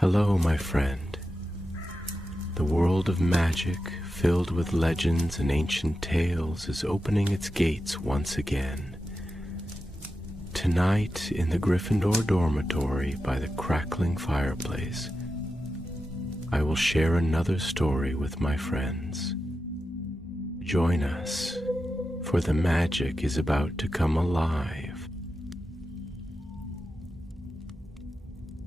Hello, my friend. The world of magic, filled with legends and ancient tales, is opening its gates once again. Tonight, in the Gryffindor dormitory by the crackling fireplace, I will share another story with my friends. Join us, for the magic is about to come alive.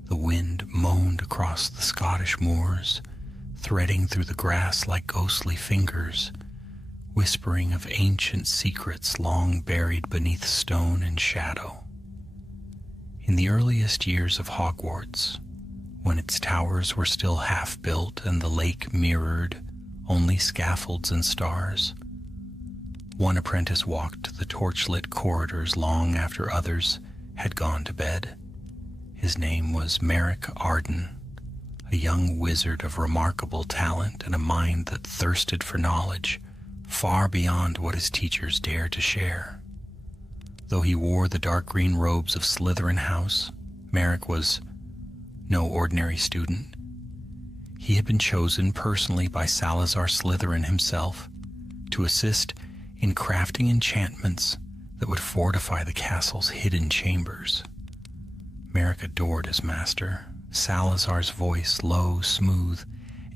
The wind moaned across the Scottish moors, threading through the grass like ghostly fingers, whispering of ancient secrets long buried beneath stone and shadow. In the earliest years of Hogwarts, when its towers were still half-built and the lake mirrored only scaffolds and stars, one apprentice walked the torchlit corridors long after others had gone to bed. His name was Merrick Arden, a young wizard of remarkable talent and a mind that thirsted for knowledge far beyond what his teachers dared to share. Though he wore the dark green robes of Slytherin House, Merrick was no ordinary student. He had been chosen personally by Salazar Slytherin himself to assist in crafting enchantments that would fortify the castle's hidden chambers. Merrick adored his master. Salazar's voice, low, smooth,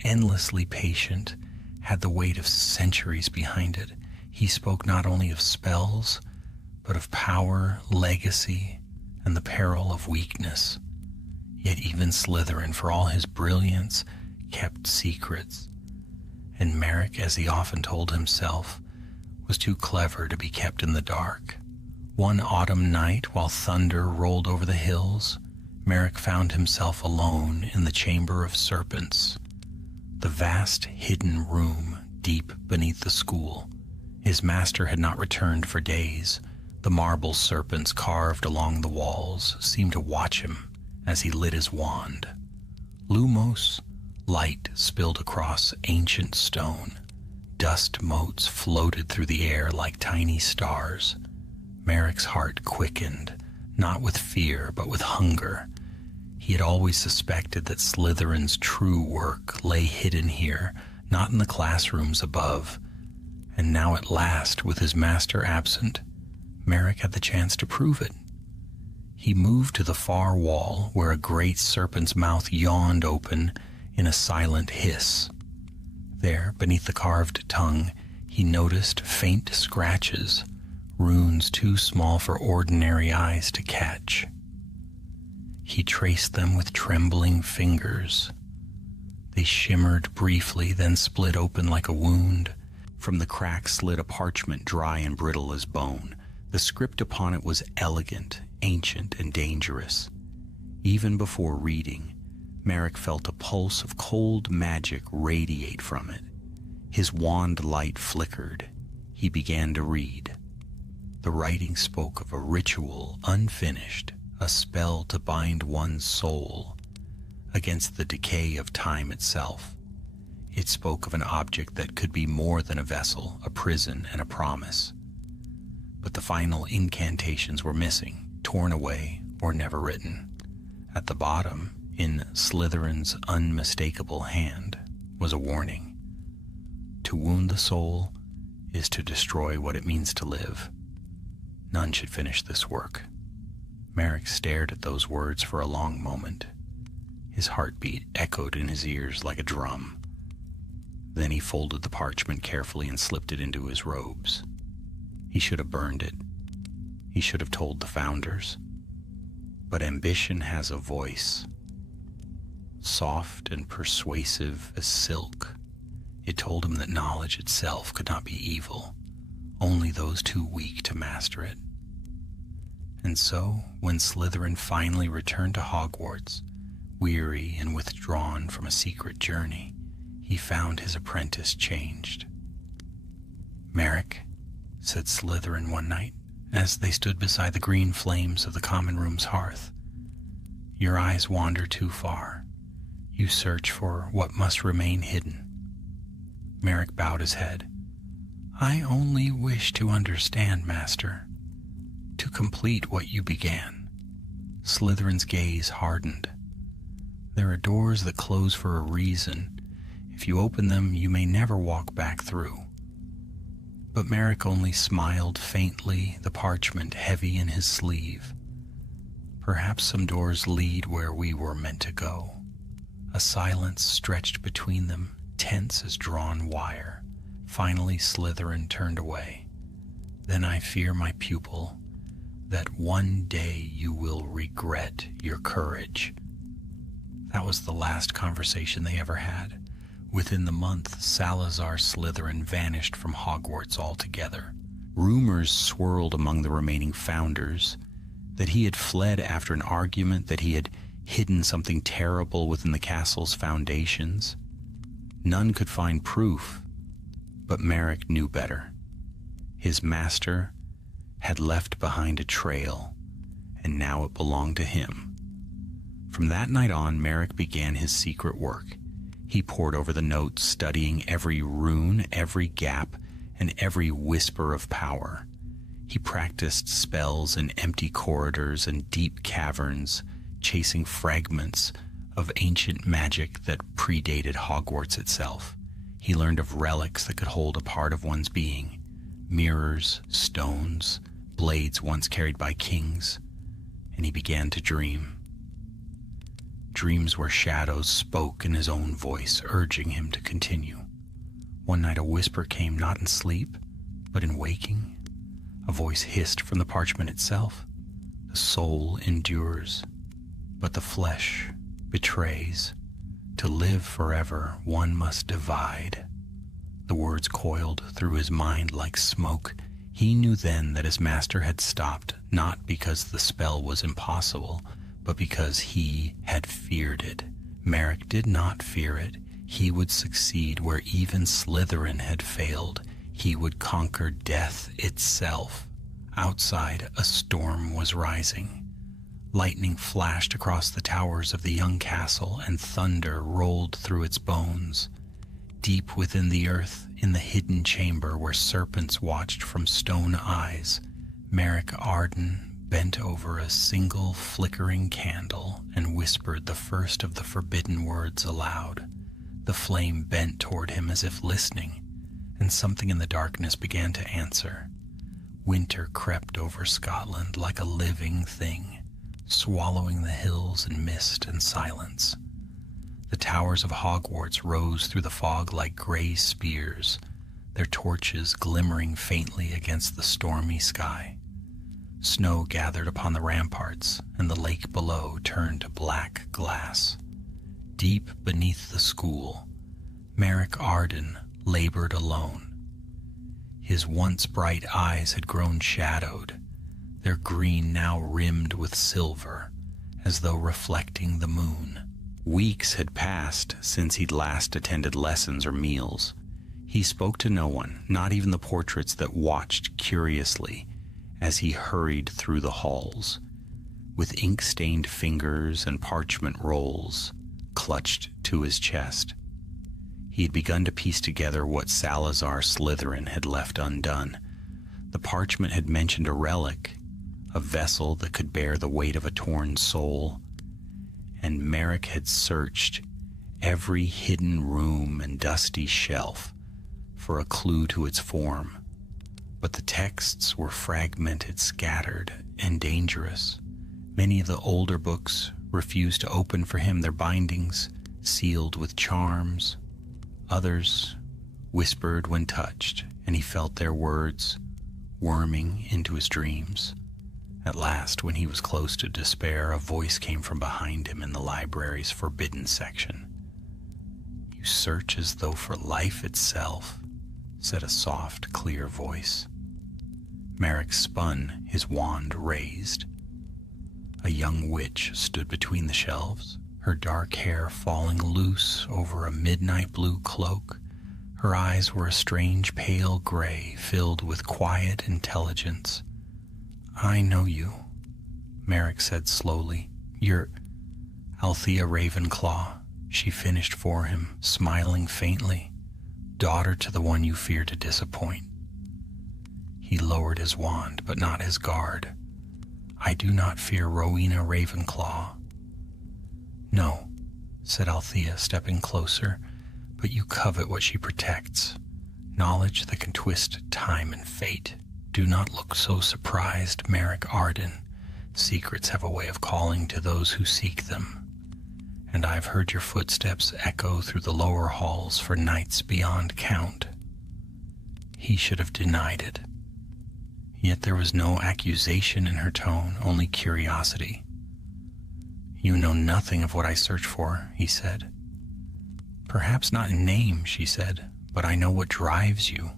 endlessly patient, had the weight of centuries behind it. He spoke not only of spells, but of power, legacy, and the peril of weakness. Yet even Slytherin, for all his brilliance, kept secrets. And Merrick, as he often told himself, was too clever to be kept in the dark. One autumn night, while thunder rolled over the hills, Merrick found himself alone in the Chamber of Serpents, the vast hidden room deep beneath the school. His master had not returned for days. The marble serpents carved along the walls seemed to watch him as he lit his wand. Lumos, light spilled across ancient stone. Dust motes floated through the air like tiny stars. Merrick's heart quickened, not with fear, but with hunger. He had always suspected that Slytherin's true work lay hidden here, not in the classrooms above. And now at last, with his master absent, Merrick had the chance to prove it. He moved to the far wall where a great serpent's mouth yawned open in a silent hiss. There, beneath the carved tongue, he noticed faint scratches, runes too small for ordinary eyes to catch. He traced them with trembling fingers. They shimmered briefly, then split open like a wound. From the crack slid a parchment dry and brittle as bone. The script upon it was elegant, ancient, and dangerous. Even before reading, Merrick felt a pulse of cold magic radiate from it. His wand light flickered. He began to read. The writing spoke of a ritual unfinished, a spell to bind one's soul against the decay of time itself. It spoke of an object that could be more than a vessel, a prison, and a promise. But the final incantations were missing, torn away, or never written. At the bottom, in Slytherin's unmistakable hand, was a warning. To wound the soul is to destroy what it means to live. None should finish this work. Merrick stared at those words for a long moment. His heartbeat echoed in his ears like a drum. Then he folded the parchment carefully and slipped it into his robes. He should have burned it. He should have told the founders. But ambition has a voice, soft and persuasive as silk. It told him that knowledge itself could not be evil, only those too weak to master it. And so, when Slytherin finally returned to Hogwarts, weary and withdrawn from a secret journey, he found his apprentice changed. "Merrick," said Slytherin one night, as they stood beside the green flames of the common room's hearth, "your eyes wander too far. You search for what must remain hidden." Merrick bowed his head. "I only wish to understand, Master, to complete what you began." Slytherin's gaze hardened. There are doors that close for a reason. If you open them, you may never walk back through. But Merrick only smiled faintly, the parchment heavy in his sleeve. Perhaps some doors lead where we were meant to go. A silence stretched between them, tense as drawn wire. Finally, Slytherin turned away. Then I fear, my pupil, that one day you will regret your courage. That was the last conversation they ever had. Within the month, Salazar Slytherin vanished from Hogwarts altogether. Rumors swirled among the remaining founders that he had fled after an argument, that he had hidden something terrible within the castle's foundations. None could find proof, but Merrick knew better. His master had left behind a trail, and now it belonged to him. From that night on, Merrick began his secret work. He pored over the notes, studying every rune, every gap, and every whisper of power. He practiced spells in empty corridors and deep caverns, chasing fragments of ancient magic that predated Hogwarts itself. He learned of relics that could hold a part of one's being, mirrors, stones, blades once carried by kings, and he began to dream. Dreams where shadows spoke in his own voice, urging him to continue. One night a whisper came, not in sleep, but in waking. A voice hissed from the parchment itself. The soul endures, but the flesh betrays. To live forever, one must divide. The words coiled through his mind like smoke. He knew then that his master had stopped, not because the spell was impossible, but because he had feared it. Merrick did not fear it. He would succeed where even Slytherin had failed. He would conquer death itself. Outside, a storm was rising. Lightning flashed across the towers of the young castle, and thunder rolled through its bones. Deep within the earth, in the hidden chamber where serpents watched from stone eyes, Merrick Arden bent over a single flickering candle and whispered the first of the forbidden words aloud. The flame bent toward him as if listening, and something in the darkness began to answer. Winter crept over Scotland like a living thing, swallowing the hills in mist and silence. The towers of Hogwarts rose through the fog like gray spears, their torches glimmering faintly against the stormy sky. Snow gathered upon the ramparts, and the lake below turned to black glass. Deep beneath the school, Merrick Arden labored alone. His once bright eyes had grown shadowed, their green now rimmed with silver, as though reflecting the moon. Weeks had passed since he'd last attended lessons or meals. He spoke to no one, not even the portraits that watched curiously as he hurried through the halls, with ink-stained fingers and parchment rolls clutched to his chest. He had begun to piece together what Salazar Slytherin had left undone. The parchment had mentioned a relic, a vessel that could bear the weight of a torn soul, and Merrick had searched every hidden room and dusty shelf for a clue to its form. But the texts were fragmented, scattered, and dangerous. Many of the older books refused to open for him, their bindings sealed with charms. Others whispered when touched, and he felt their words worming into his dreams. At last, when he was close to despair, a voice came from behind him in the library's forbidden section. "You search as though for life itself," said a soft, clear voice. Merrick spun, his wand raised. A young witch stood between the shelves, her dark hair falling loose over a midnight blue cloak. Her eyes were a strange pale gray, filled with quiet intelligence. "I know you," Merrick said slowly. "You're Althea Ravenclaw," she finished for him, smiling faintly. "Daughter to the one you fear to disappoint." He lowered his wand, but not his guard. "I do not fear Rowena Ravenclaw." "No, said Althea, stepping closer, but you covet what she protects, knowledge that can twist time and fate. Do not look so surprised, Merrick Arden. Secrets have a way of calling to those who seek them, and I've heard your footsteps echo through the lower halls for nights beyond count. He should have denied it. Yet there was no accusation in her tone, only curiosity. You know nothing of what I search for, he said. Perhaps not in name, she said, but I know what drives you.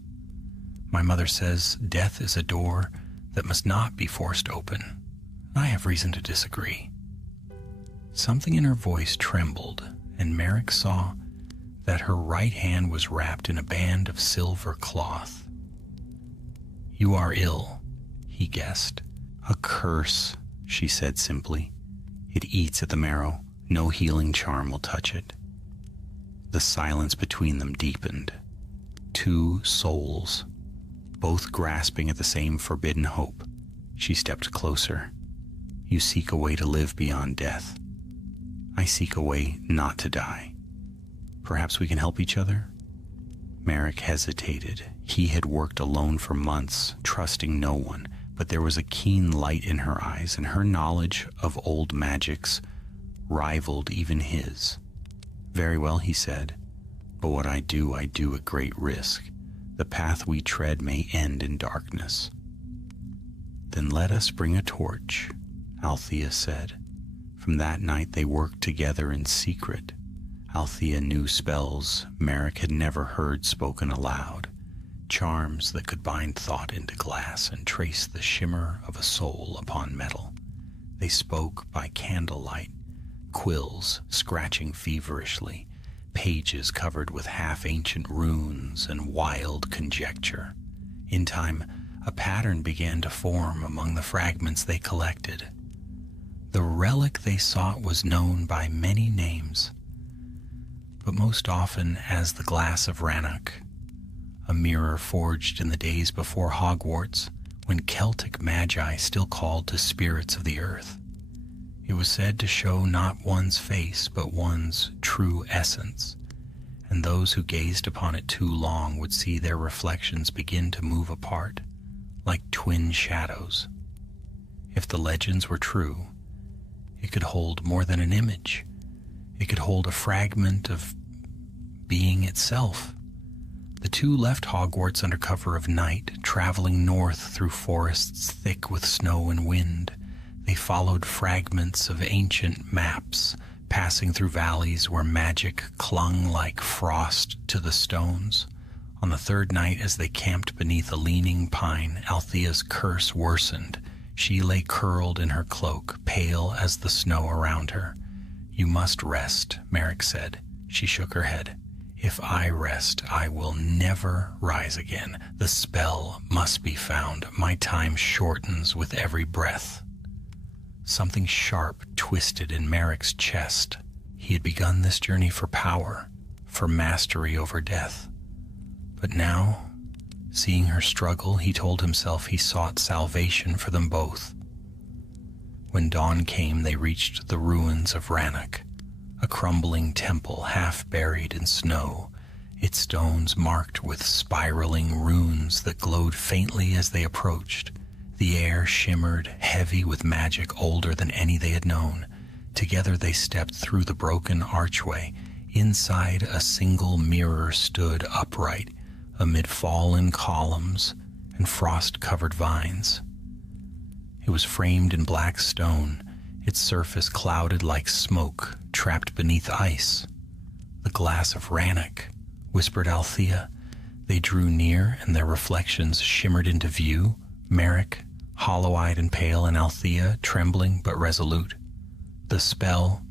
My mother says death is a door that must not be forced open. I have reason to disagree. Something in her voice trembled, and Merrick saw that her right hand was wrapped in a band of silver cloth. You are ill, he guessed. A curse, she said simply. It eats at the marrow. No healing charm will touch it. The silence between them deepened. Two souls, both grasping at the same forbidden hope. She stepped closer. You seek a way to live beyond death. I seek a way not to die. Perhaps we can help each other? Merrick hesitated. He had worked alone for months, trusting no one, but there was a keen light in her eyes, and her knowledge of old magics rivaled even his. Very well, he said, but what I do at great risk. The path we tread may end in darkness. Then let us bring a torch, Althea said. From that night they worked together in secret. Althea knew spells Merrick had never heard spoken aloud, charms that could bind thought into glass and trace the shimmer of a soul upon metal. They spoke by candlelight, quills scratching feverishly, pages covered with half-ancient runes and wild conjecture. In time, a pattern began to form among the fragments they collected. The relic they sought was known by many names, but most often as the Glass of Rannoch, a mirror forged in the days before Hogwarts, when Celtic magi still called to spirits of the earth. It was said to show not one's face, but one's true essence, and those who gazed upon it too long would see their reflections begin to move apart, like twin shadows. If the legends were true, it could hold more than an image. It could hold a fragment of being itself. The two left Hogwarts under cover of night, traveling north through forests thick with snow and wind. They followed fragments of ancient maps, passing through valleys where magic clung like frost to the stones. On the third night, as they camped beneath a leaning pine, Althea's curse worsened. She lay curled in her cloak, pale as the snow around her. You must rest, Merrick said. She shook her head. If I rest, I will never rise again. The spell must be found. My time shortens with every breath. Something sharp twisted in Merrick's chest. He had begun this journey for power, for mastery over death. But now, seeing her struggle, he told himself he sought salvation for them both. When dawn came, they reached the ruins of Rannoch, a crumbling temple half buried in snow, its stones marked with spiraling runes that glowed faintly as they approached. The air shimmered, heavy with magic older than any they had known. Together they stepped through the broken archway. Inside, a single mirror stood upright amid fallen columns and frost-covered vines. It was framed in black stone, its surface clouded like smoke trapped beneath ice. The Glass of Rannoch, whispered Althea. They drew near, and their reflections shimmered into view. Merrick, hollow-eyed and pale, and Althea, trembling but resolute. The spell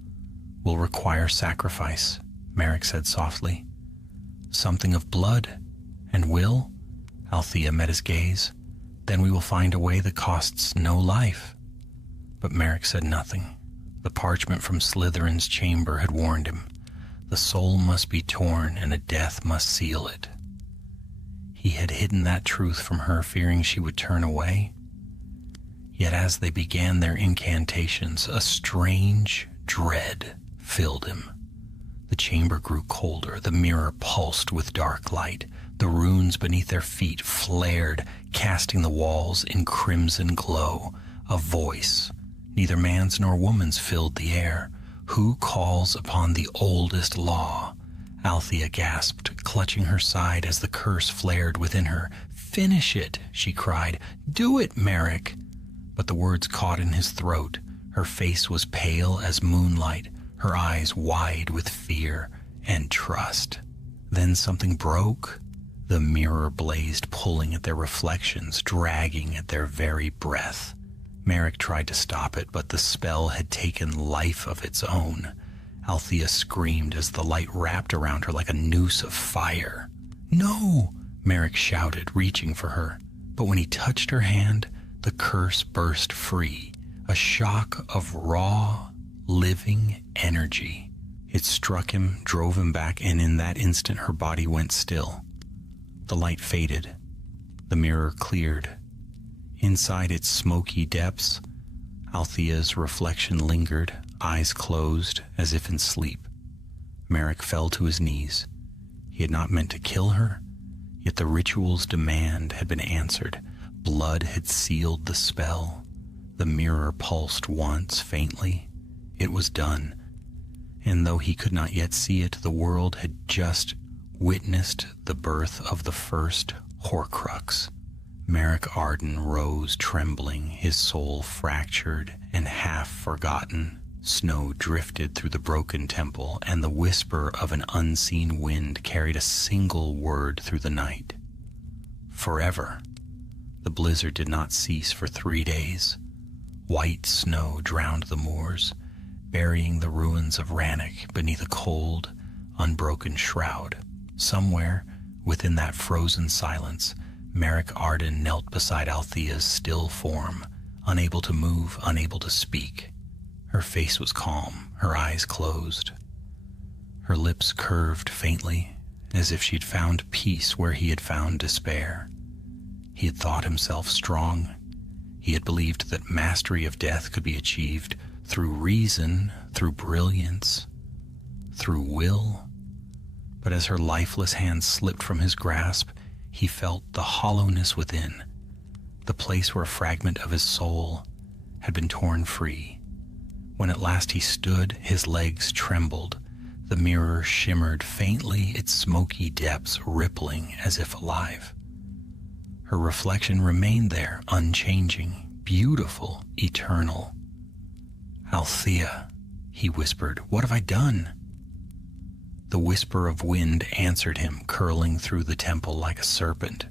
will require sacrifice, Merrick said softly. Something of blood and will? Althea met his gaze. Then we will find a way that costs no life. But Merrick said nothing. The parchment from Slytherin's chamber had warned him. The soul must be torn, and a death must seal it. He had hidden that truth from her, fearing she would turn away. Yet as they began their incantations, a strange dread filled him. chamber grew colder, the mirror pulsed with dark light. The runes beneath their feet flared, casting the walls in crimson glow. A voice, neither man's nor woman's, filled the air. Who calls upon the oldest law? Althea gasped, clutching her side as the curse flared within her. Finish it, she cried. Do it, Merrick. But the words caught in his throat. Her face was pale as moonlight, her eyes wide with fear and trust. Then something broke. The mirror blazed, pulling at their reflections, dragging at their very breath. Merrick tried to stop it, but the spell had taken life of its own. Althea screamed as the light wrapped around her like a noose of fire. No! Merrick shouted, reaching for her. But when he touched her hand, the curse burst free, a shock of raw, living energy. It struck him, drove him back, and in that instant her body went still. The light faded. The mirror cleared. Inside its smoky depths, Althea's reflection lingered, eyes closed as if in sleep. Merrick fell to his knees. He had not meant to kill her, yet the ritual's demand had been answered. Blood had sealed the spell. The mirror pulsed once, faintly. It was done. And though he could not yet see it, the world had just witnessed the birth of the first Horcrux. Merrick Arden rose trembling, his soul fractured and half forgotten. Snow drifted through the broken temple, and the whisper of an unseen wind carried a single word through the night. Forever. The blizzard did not cease for 3 days. White snow drowned the moors, burying the ruins of Rannoch beneath a cold, unbroken shroud. Somewhere within that frozen silence, Merrick Arden knelt beside Althea's still form, unable to move, unable to speak. Her face was calm, her eyes closed. Her lips curved faintly, as if she'd found peace where he had found despair. He had thought himself strong. He had believed that mastery of death could be achieved through reason, through brilliance, through will. But as her lifeless hand slipped from his grasp, he felt the hollowness within, the place where a fragment of his soul had been torn free. When at last he stood, his legs trembled. The mirror shimmered faintly, its smoky depths rippling as if alive. Her reflection remained there, unchanging, beautiful, eternal. Althea, he whispered, what have I done? The whisper of wind answered him, curling through the temple like a serpent.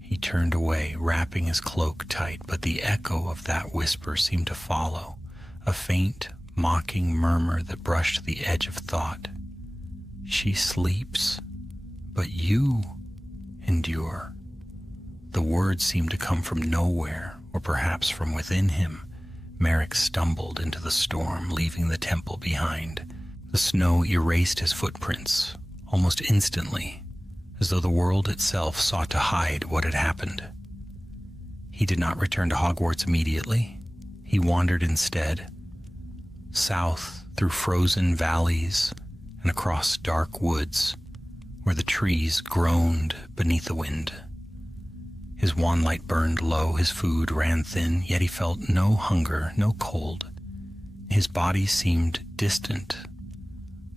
He turned away, wrapping his cloak tight, but the echo of that whisper seemed to follow, a faint, mocking murmur that brushed the edge of thought. She sleeps, but you endure. The words seemed to come from nowhere, or perhaps from within him. Merrick stumbled into the storm, leaving the temple behind. The snow erased his footprints, almost instantly, as though the world itself sought to hide what had happened. He did not return to Hogwarts immediately. He wandered instead, south through frozen valleys and across dark woods, where the trees groaned beneath the wind. His wand light burned low, his food ran thin, yet he felt no hunger, no cold. His body seemed distant,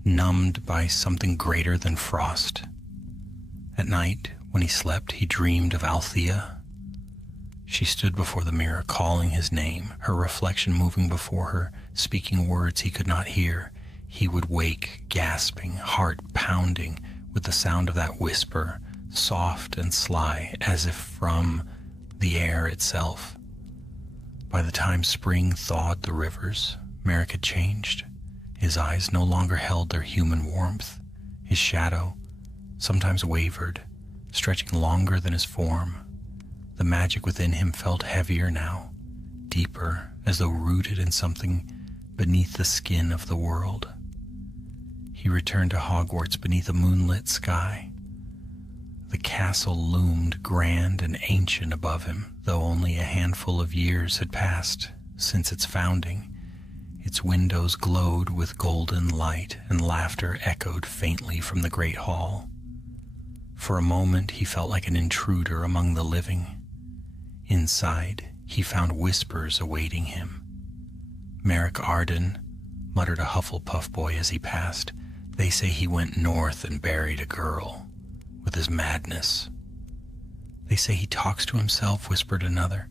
numbed by something greater than frost. At night, when he slept, he dreamed of Althea. She stood before the mirror, calling his name, her reflection moving before her, speaking words he could not hear. He would wake, gasping, heart pounding, with the sound of that whisper, soft and sly, as if from the air itself. By the time spring thawed the rivers, Merrick had changed. His eyes no longer held their human warmth. His shadow sometimes wavered, stretching longer than his form. The magic within him felt heavier now, deeper, as though rooted in something beneath the skin of the world. He returned to Hogwarts beneath a moonlit sky. The castle loomed grand and ancient above him, though only a handful of years had passed since its founding. Its windows glowed with golden light, and laughter echoed faintly from the great hall. For a moment he felt like an intruder among the living. Inside, he found whispers awaiting him. Merrick Arden, muttered a Hufflepuff boy as he passed. They say he went north and buried a girl, with his madness. They say he talks to himself, whispered another,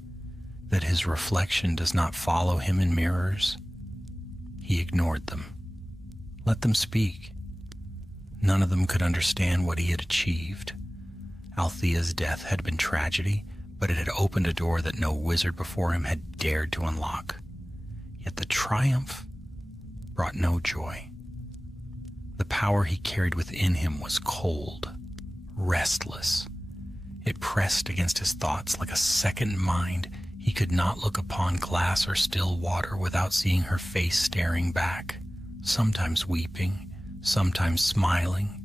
that his reflection does not follow him in mirrors. He ignored them. Let them speak. None of them could understand what he had achieved. Althea's death had been tragedy, but it had opened a door that no wizard before him had dared to unlock. Yet the triumph brought no joy. The power he carried within him was cold, restless. It pressed against his thoughts like a second mind. He could not look upon glass or still water without seeing her face staring back, sometimes weeping, sometimes smiling,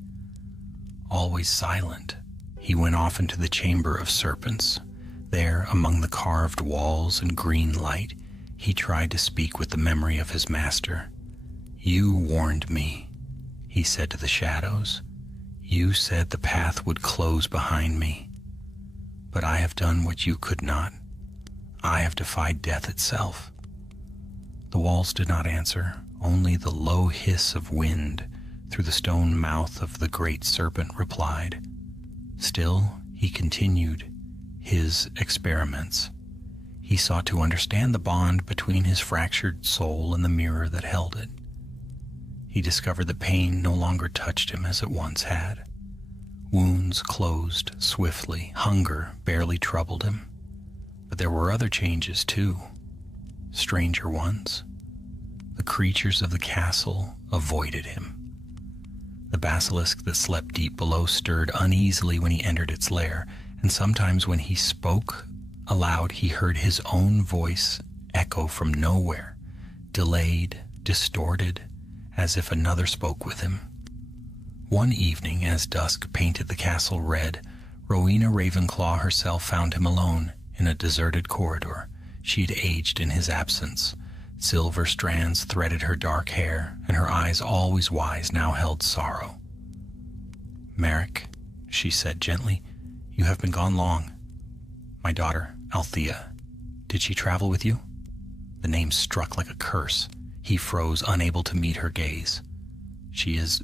always silent. He went off into the Chamber of Serpents. There, among the carved walls and green light, he tried to speak with the memory of his master. "You warned me," he said to the shadows. "You said the path would close behind me. But I have done what you could not. I have defied death itself." The walls did not answer, only the low hiss of wind through the stone mouth of the great serpent replied. Still, he continued his experiments. He sought to understand the bond between his fractured soul and the mirror that held it. He discovered that pain no longer touched him as it once had. Wounds closed swiftly, hunger barely troubled him. But there were other changes too, stranger ones. The creatures of the castle avoided him. The basilisk that slept deep below stirred uneasily when he entered its lair, and sometimes when he spoke aloud he heard his own voice echo from nowhere, delayed, distorted, as if another spoke with him. One evening, as dusk painted the castle red, Rowena Ravenclaw herself found him alone in a deserted corridor. She had aged in his absence. Silver strands threaded her dark hair, and her eyes, always wise, now held sorrow. "Merrick," she said gently, "you have been gone long. My daughter, Althea, did she travel with you?" The name struck like a curse. He froze, unable to meet her gaze. "She is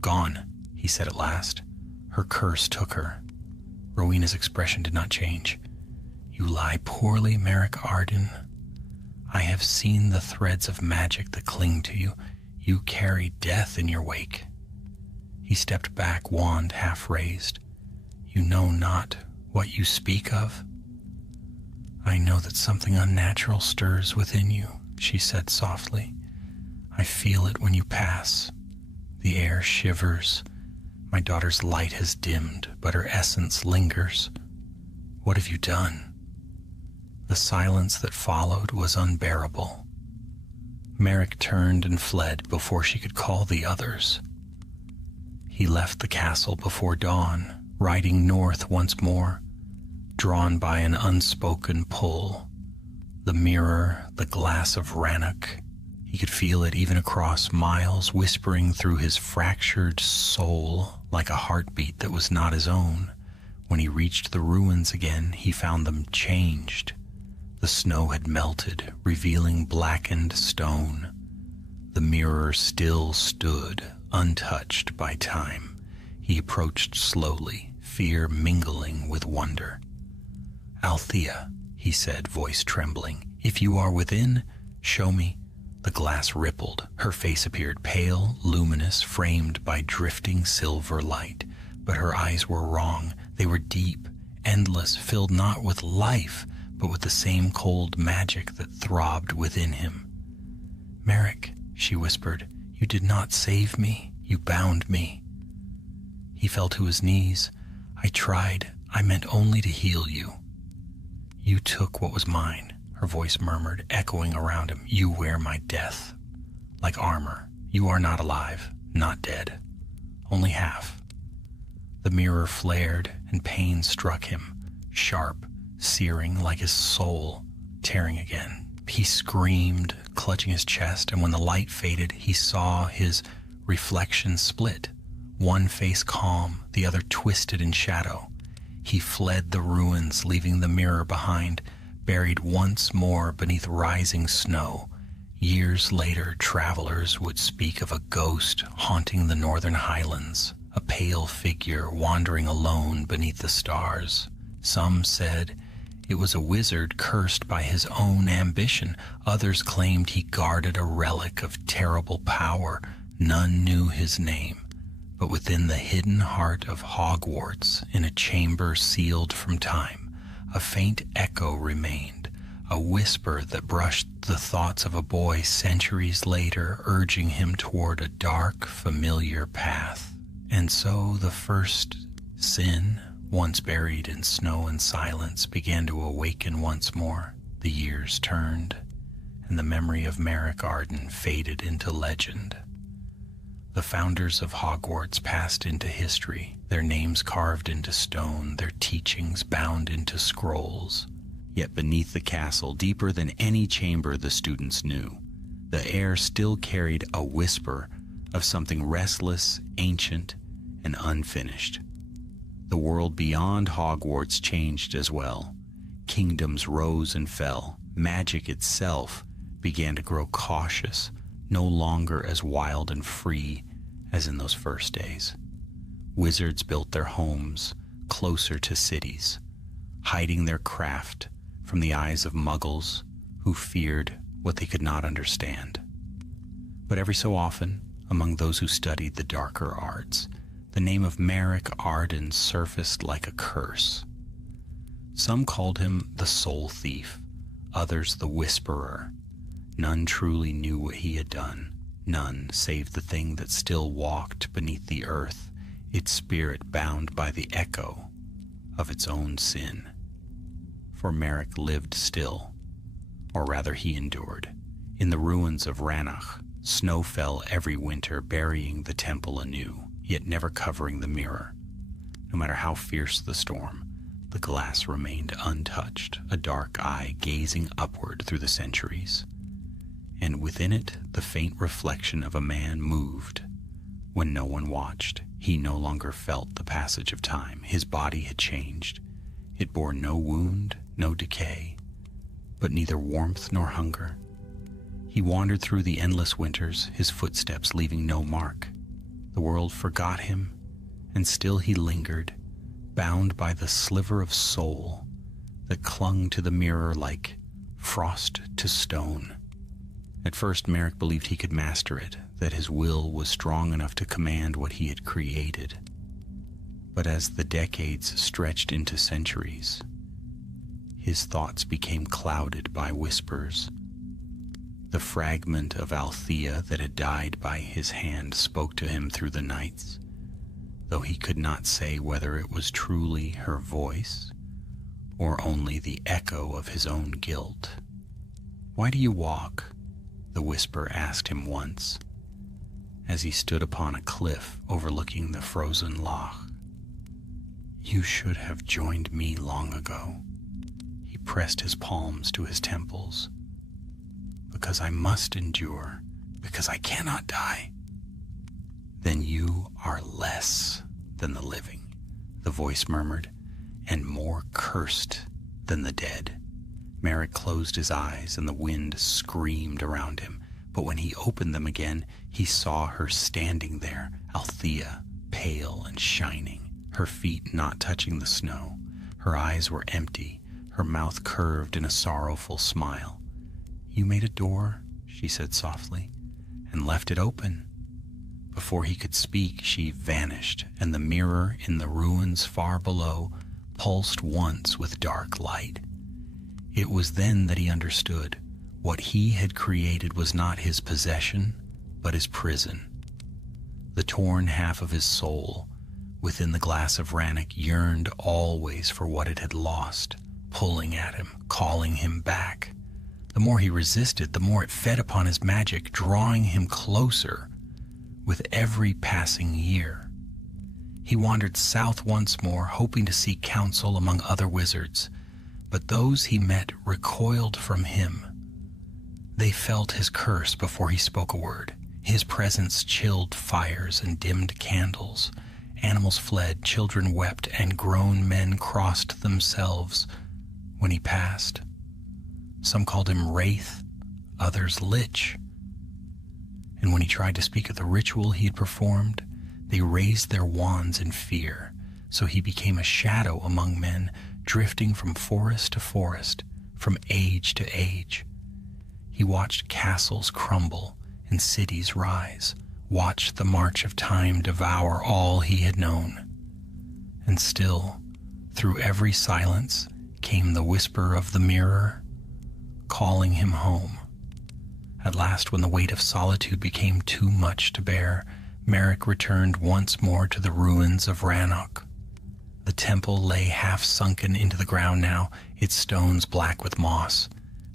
gone," he said at last. Her curse took her. Rowena's expression did not change. "You lie poorly, Merrick Arden. I have seen the threads of magic that cling to you. You carry death in your wake." He stepped back, wand half raised. "You know not what you speak of?" "I know that something unnatural stirs within you," she said softly. "I feel it when you pass. The air shivers. My daughter's light has dimmed, but her essence lingers. What have you done?" The silence that followed was unbearable. Merrick turned and fled before she could call the others. He left the castle before dawn, riding north once more, drawn by an unspoken pull. The mirror, the glass of Rannoch, he could feel it even across miles, whispering through his fractured soul like a heartbeat that was not his own. When he reached the ruins again, he found them changed. The snow had melted, revealing blackened stone. The mirror still stood, untouched by time. He approached slowly, fear mingling with wonder. "Althea," he said, voice trembling, "if you are within, show me." The glass rippled. Her face appeared pale, luminous, framed by drifting silver light. But her eyes were wrong. They were deep, endless, filled not with life, but with the same cold magic that throbbed within him. "Merrick," she whispered, "you did not save me. You bound me." He fell to his knees. "I tried. I meant only to heal you." "You took what was mine," her voice murmured, echoing around him. "You wear my death like armor. You are not alive, not dead, only half." The mirror flared, and pain struck him, sharp, searing like his soul, tearing again, He screamed, clutching his chest, and when the light faded, he saw his reflection split, one face calm, the other twisted in shadow. He fled the ruins, leaving the mirror behind, buried once more beneath rising snow. Years later, travelers would speak of a ghost haunting the northern highlands, a pale figure wandering alone beneath the stars. Some said it was a wizard cursed by his own ambition. Others claimed he guarded a relic of terrible power. None knew his name. But within the hidden heart of Hogwarts, in a chamber sealed from time, a faint echo remained, a whisper that brushed the thoughts of a boy centuries later, urging him toward a dark, familiar path. And so the first sin, once buried in snow and silence, began to awaken once more. The years turned, and the memory of Merrick Arden faded into legend. The founders of Hogwarts passed into history, their names carved into stone, their teachings bound into scrolls. Yet beneath the castle, deeper than any chamber the students knew, the air still carried a whisper of something restless, ancient, and unfinished. The world beyond Hogwarts changed as well. Kingdoms rose and fell. Magic itself began to grow cautious, no longer as wild and free as in those first days. Wizards built their homes closer to cities, hiding their craft from the eyes of muggles who feared what they could not understand. But every so often, among those who studied the darker arts, the name of Merrick Arden surfaced like a curse. Some called him the Soul Thief, others the Whisperer. None truly knew what he had done, none save the thing that still walked beneath the earth, its spirit bound by the echo of its own sin. For Merrick lived still, or rather he endured. In the ruins of Ranach, snow fell every winter, burying the temple anew, yet never covering the mirror. No matter how fierce the storm, the glass remained untouched, a dark eye gazing upward through the centuries. And within it, the faint reflection of a man moved. When no one watched, he no longer felt the passage of time. His body had changed. It bore no wound, no decay, but neither warmth nor hunger. He wandered through the endless winters, his footsteps leaving no mark. The world forgot him, and still he lingered, bound by the sliver of soul that clung to the mirror like frost to stone. At first, Merrick believed he could master it, that his will was strong enough to command what he had created. But as the decades stretched into centuries, his thoughts became clouded by whispers. The fragment of Althea that had died by his hand spoke to him through the nights, though he could not say whether it was truly her voice or only the echo of his own guilt. "Why do you walk?" the whisper asked him once, as he stood upon a cliff overlooking the frozen loch. "You should have joined me long ago." He pressed his palms to his temples. "Because I must endure, because I cannot die." "Then you are less than the living," the voice murmured, "and more cursed than the dead." Merrick closed his eyes and the wind screamed around him, but when he opened them again, he saw her standing there, Althea, pale and shining, her feet not touching the snow. Her eyes were empty, her mouth curved in a sorrowful smile. "You made a door," she said softly, "and left it open." Before he could speak, she vanished, and the mirror in the ruins far below pulsed once with dark light. It was then that he understood. What he had created was not his possession, but his prison. The torn half of his soul within the glass of Ranach yearned always for what it had lost, pulling at him, calling him back. The more he resisted, the more it fed upon his magic, drawing him closer with every passing year. He wandered south once more, hoping to seek counsel among other wizards, but those he met recoiled from him. They felt his curse before he spoke a word. His presence chilled fires and dimmed candles. Animals fled, children wept, and grown men crossed themselves when he passed. Some called him Wraith, others Lich. And when he tried to speak of the ritual he had performed, they raised their wands in fear. So he became a shadow among men, drifting from forest to forest, from age to age. He watched castles crumble and cities rise, watched the march of time devour all he had known. And still, through every silence, came the whisper of the mirror, calling him home. At last, when the weight of solitude became too much to bear, Merrick returned once more to the ruins of Rannoch. The temple lay half sunken into the ground now, its stones black with moss.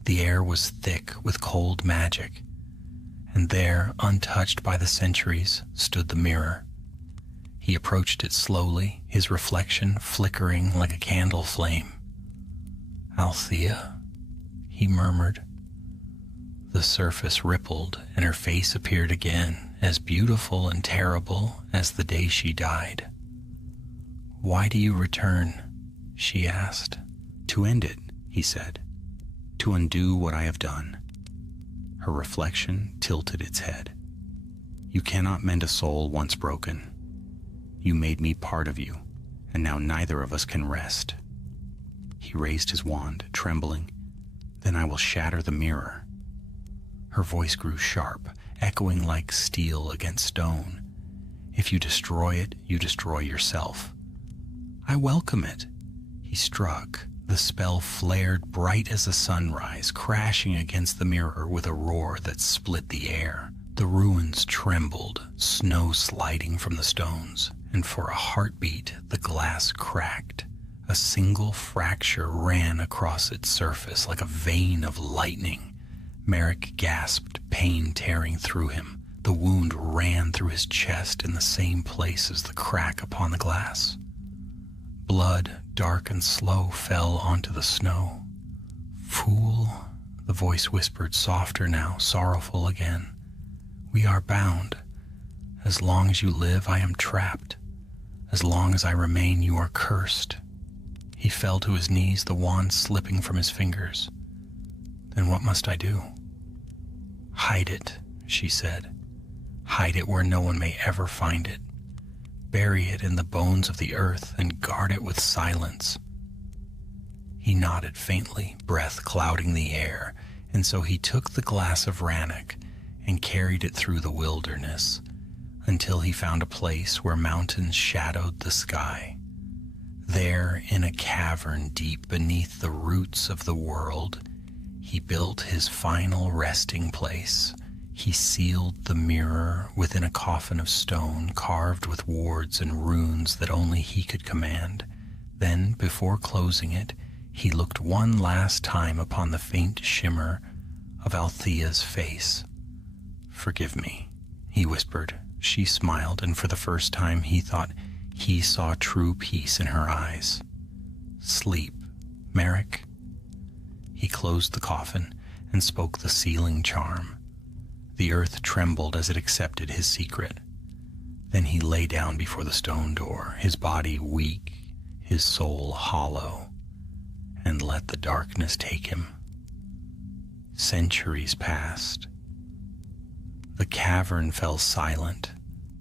The air was thick with cold magic. And there, untouched by the centuries, stood the mirror. He approached it slowly, his reflection flickering like a candle flame. "Althea," he murmured. The surface rippled, and her face appeared again, as beautiful and terrible as the day she died. "Why do you return?" she asked. "To end it," he said. "To undo what I have done." Her reflection tilted its head. "You cannot mend a soul once broken. You made me part of you, and now neither of us can rest." He raised his wand, trembling. "Then I will shatter the mirror." Her voice grew sharp, echoing like steel against stone. "If you destroy it, you destroy yourself." "I welcome it." He struck. The spell flared bright as the sunrise, crashing against the mirror with a roar that split the air. The ruins trembled, snow sliding from the stones, and for a heartbeat the glass cracked. A single fracture ran across its surface like a vein of lightning. Merrick gasped, pain tearing through him. The wound ran through his chest in the same place as the crack upon the glass. Blood, dark and slow, fell onto the snow. "Fool," the voice whispered, softer now, sorrowful again. "We are bound. As long as you live, I am trapped. As long as I remain, you are cursed." He fell to his knees, the wand slipping from his fingers. "Then what must I do?" "Hide it," she said. "Hide it where no one may ever find it. Bury it in the bones of the earth and guard it with silence." He nodded faintly, breath clouding the air, and so he took the glass of Rannoch and carried it through the wilderness until he found a place where mountains shadowed the sky. There, in a cavern deep beneath the roots of the world, he built his final resting place. He sealed the mirror within a coffin of stone carved with wards and runes that only he could command. Then, before closing it, he looked one last time upon the faint shimmer of Althea's face. "Forgive me," he whispered. She smiled, and for the first time he thought he saw true peace in her eyes. "Sleep, Merrick." He closed the coffin and spoke the sealing charm. The earth trembled as it accepted his secret. Then he lay down before the stone door, his body weak, his soul hollow, and let the darkness take him. Centuries passed. The cavern fell silent,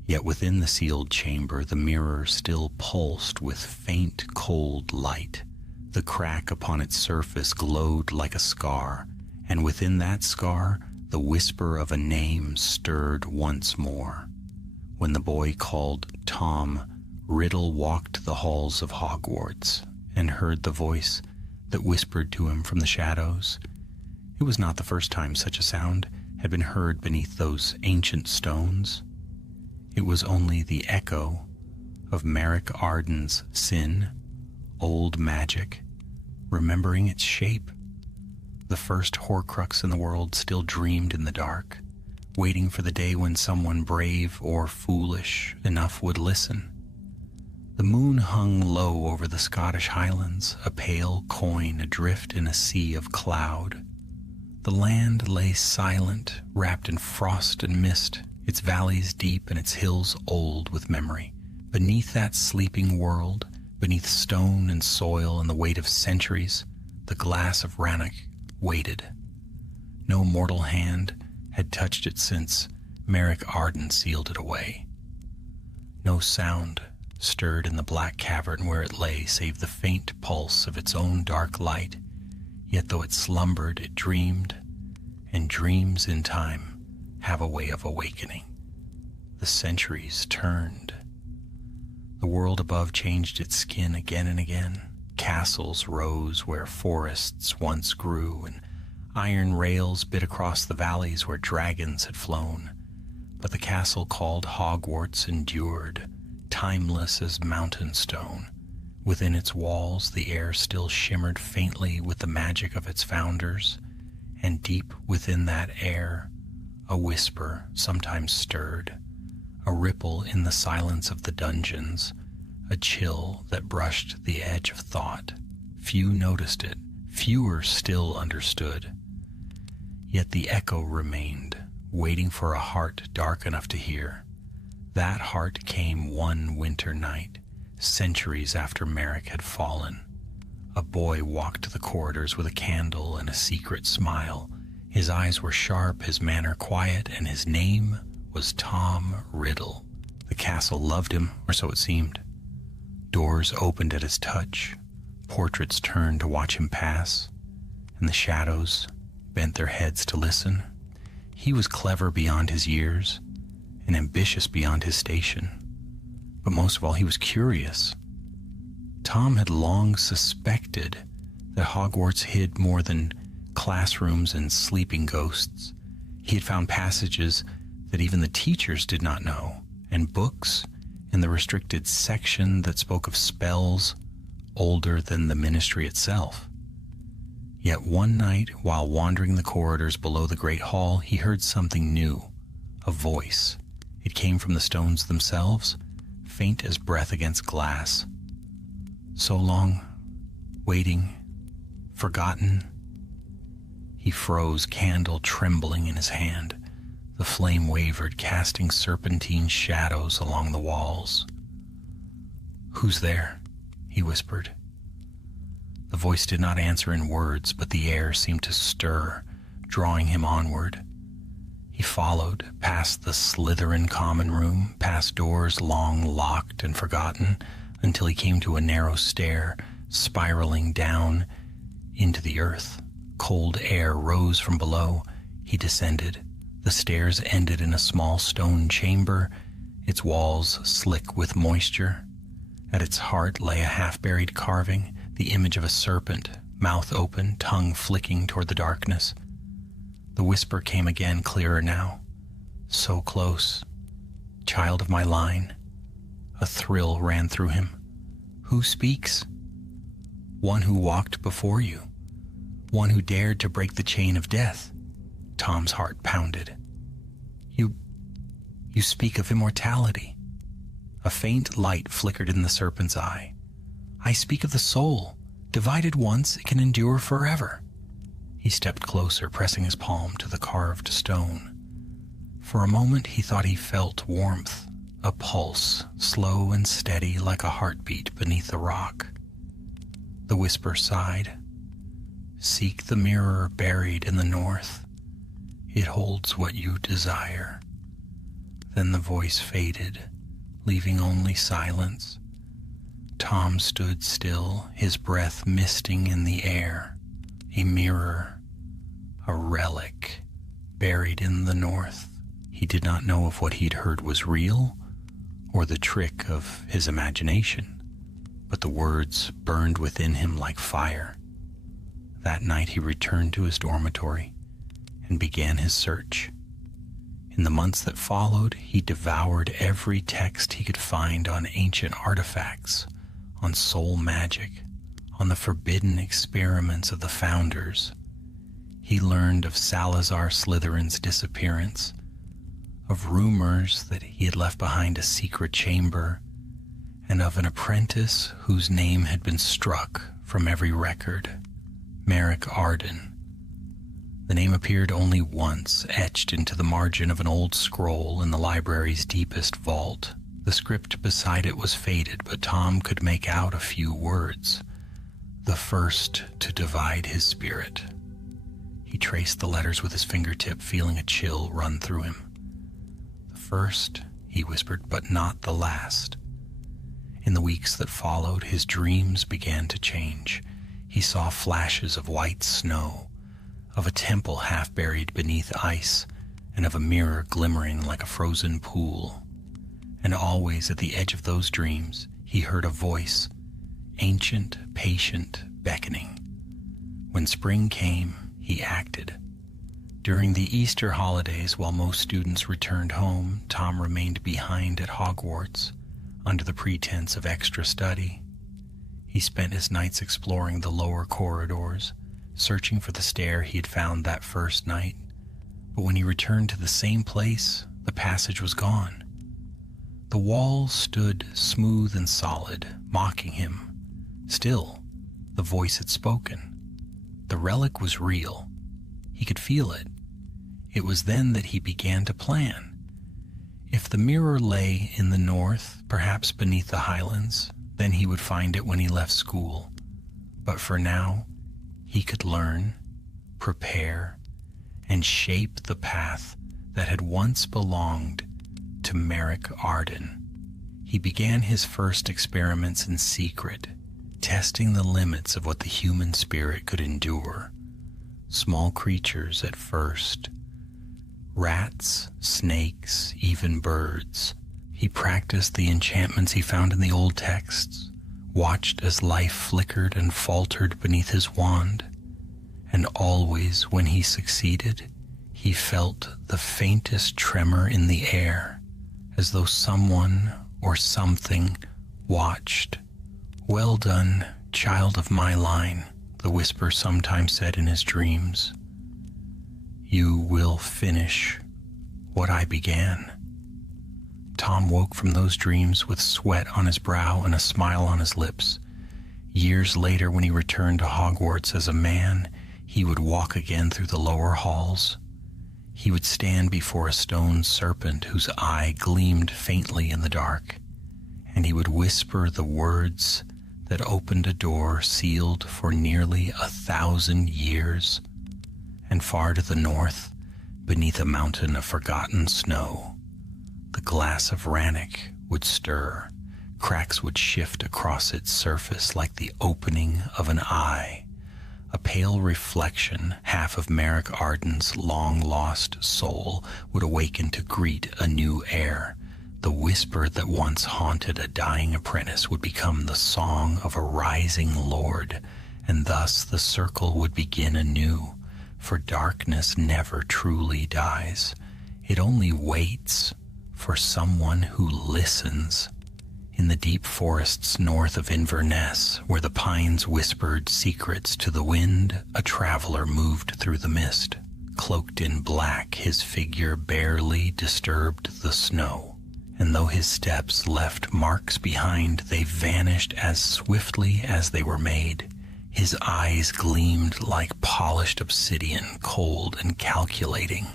yet within the sealed chamber the mirror still pulsed with faint, cold light. The crack upon its surface glowed like a scar, and within that scar the whisper of a name stirred once more. When the boy called Tom, Riddle walked the halls of Hogwarts and heard the voice that whispered to him from the shadows. It was not the first time such a sound had been heard beneath those ancient stones. It was only the echo of Merrick Arden's sin, old magic, remembering its shape. The first Horcrux in the world still dreamed in the dark, waiting for the day when someone brave or foolish enough would listen. The moon hung low over the Scottish Highlands, a pale coin adrift in a sea of cloud. The land lay silent, wrapped in frost and mist, its valleys deep and its hills old with memory. Beneath that sleeping world, beneath stone and soil and the weight of centuries, the glass of Rannoch waited. No mortal hand had touched it since Merrick Arden sealed it away. No sound stirred in the black cavern where it lay save the faint pulse of its own dark light, yet though it slumbered, it dreamed, and dreams in time have a way of awakening. The centuries turned. The world above changed its skin again and again. Castles rose where forests once grew, and iron rails bit across the valleys where dragons had flown. But the castle called Hogwarts endured, timeless as mountain stone. Within its walls the air still shimmered faintly with the magic of its founders, and deep within that air a whisper sometimes stirred, a ripple in the silence of the dungeons, a chill that brushed the edge of thought. Few noticed it, fewer still understood. Yet the echo remained, waiting for a heart dark enough to hear. That heart came one winter night, centuries after Merrick had fallen. A boy walked the corridors with a candle and a secret smile. His eyes were sharp, his manner quiet, and his name was Tom Riddle. The castle loved him, or so it seemed. Doors opened at his touch, portraits turned to watch him pass, and the shadows bent their heads to listen. He was clever beyond his years, and ambitious beyond his station. But most of all, he was curious. Tom had long suspected that Hogwarts hid more than classrooms and sleeping ghosts. He had found passages that even the teachers did not know, and books in the restricted section that spoke of spells older than the ministry itself. Yet one night, while wandering the corridors below the great hall, he heard something new, a voice. It came from the stones themselves, faint as breath against glass. So long, waiting, forgotten. He froze, candle trembling in his hand. The flame wavered, casting serpentine shadows along the walls. "Who's there?" he whispered. The voice did not answer in words, but the air seemed to stir, drawing him onward. He followed, past the Slytherin common room, past doors long locked and forgotten, until he came to a narrow stair, spiraling down into the earth. Cold air rose from below. He descended. The stairs ended in a small stone chamber, its walls slick with moisture. At its heart lay a half-buried carving, the image of a serpent, mouth open, tongue flicking toward the darkness. The whisper came again, clearer now. So close. "Child of my line." A thrill ran through him. "Who speaks?" "One who walked before you. One who dared to break the chain of death." Tom's heart pounded. You speak of immortality." A faint light flickered in the serpent's eye. "I speak of the soul. Divided once, it can endure forever." He stepped closer, pressing his palm to the carved stone. For a moment he thought he felt warmth, a pulse, slow and steady like a heartbeat beneath the rock. The whisper sighed. "Seek the mirror buried in the north. It holds what you desire." Then the voice faded, leaving only silence. Tom stood still, his breath misting in the air. A mirror, a relic, buried in the north. He did not know if what he'd heard was real or the trick of his imagination, but the words burned within him like fire. That night he returned to his dormitory and began his search. In the months that followed, he devoured every text he could find on ancient artifacts, on soul magic, on the forbidden experiments of the founders. He learned of Salazar Slytherin's disappearance, of rumors that he had left behind a secret chamber, and of an apprentice whose name had been struck from every record, Merrick Arden. The name appeared only once, etched into the margin of an old scroll in the library's deepest vault. The script beside it was faded, but Tom could make out a few words. The first to divide his spirit. He traced the letters with his fingertip, feeling a chill run through him. The first, he whispered, but not the last. In the weeks that followed, his dreams began to change. He saw flashes of white snow, of a temple half buried beneath ice, and of a mirror glimmering like a frozen pool. And always at the edge of those dreams, he heard a voice, ancient, patient, beckoning. When spring came, he acted. During the Easter holidays, while most students returned home, Tom remained behind at Hogwarts, under the pretense of extra study. He spent his nights exploring the lower corridors, searching for the stair he had found that first night. But when he returned to the same place, the passage was gone. The walls stood smooth and solid, mocking him. Still, the voice had spoken. The relic was real. He could feel it. It was then that he began to plan. If the mirror lay in the north, perhaps beneath the highlands, then he would find it when he left school. But for now, he could learn, prepare, and shape the path that had once belonged to Merrick Arden. He began his first experiments in secret, testing the limits of what the human spirit could endure. Small creatures at first. Rats, snakes, even birds. He practiced the enchantments he found in the old texts, watched as life flickered and faltered beneath his wand. And always when he succeeded, he felt the faintest tremor in the air, as though someone or something watched. "Well done, child of my line," the whisper sometimes said in his dreams. "You will finish what I began." Tom woke from those dreams with sweat on his brow and a smile on his lips. Years later, when he returned to Hogwarts as a man, he would walk again through the lower halls. He would stand before a stone serpent whose eye gleamed faintly in the dark, and he would whisper the words that opened a door sealed for nearly 1,000 years. And far to the north, beneath a mountain of forgotten snow, the glass of Rannoch would stir. Cracks would shift across its surface like the opening of an eye. A pale reflection, half of Merrick Arden's long-lost soul, would awaken to greet a new heir. The whisper that once haunted a dying apprentice would become the song of a rising lord, and thus the circle would begin anew. For darkness never truly dies. It only waits for someone who listens. In the deep forests north of Inverness, where the pines whispered secrets to the wind, a traveler moved through the mist. Cloaked in black, his figure barely disturbed the snow. And though his steps left marks behind, they vanished as swiftly as they were made. His eyes gleamed like polished obsidian, cold and calculating.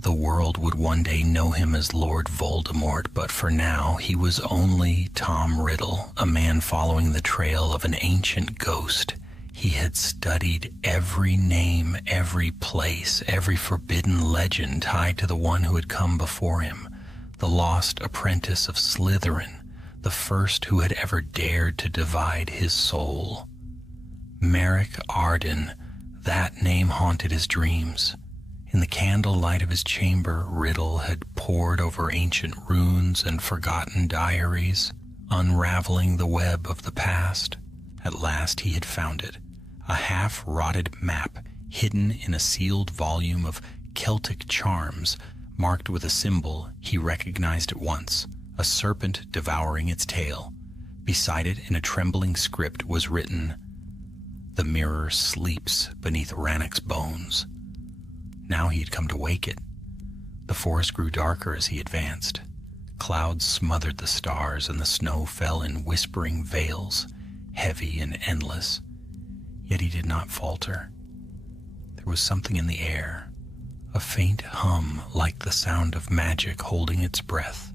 The world would one day know him as Lord Voldemort, but for now he was only Tom Riddle, a man following the trail of an ancient ghost. He had studied every name, every place, every forbidden legend tied to the one who had come before him. The lost apprentice of Slytherin, the first who had ever dared to divide his soul. Merrick Arden, that name haunted his dreams. In the candlelight of his chamber, Riddle had pored over ancient runes and forgotten diaries, unraveling the web of the past. At last he had found it, a half-rotted map hidden in a sealed volume of Celtic charms, marked with a symbol he recognized at once, a serpent devouring its tail. Beside it, in a trembling script, was written, "The mirror sleeps beneath Rannoch's bones." Now he had come to wake it. The forest grew darker as he advanced. Clouds smothered the stars, and the snow fell in whispering veils, heavy and endless. Yet he did not falter. There There was something in the air, a faint hum like the sound of magic holding its breath.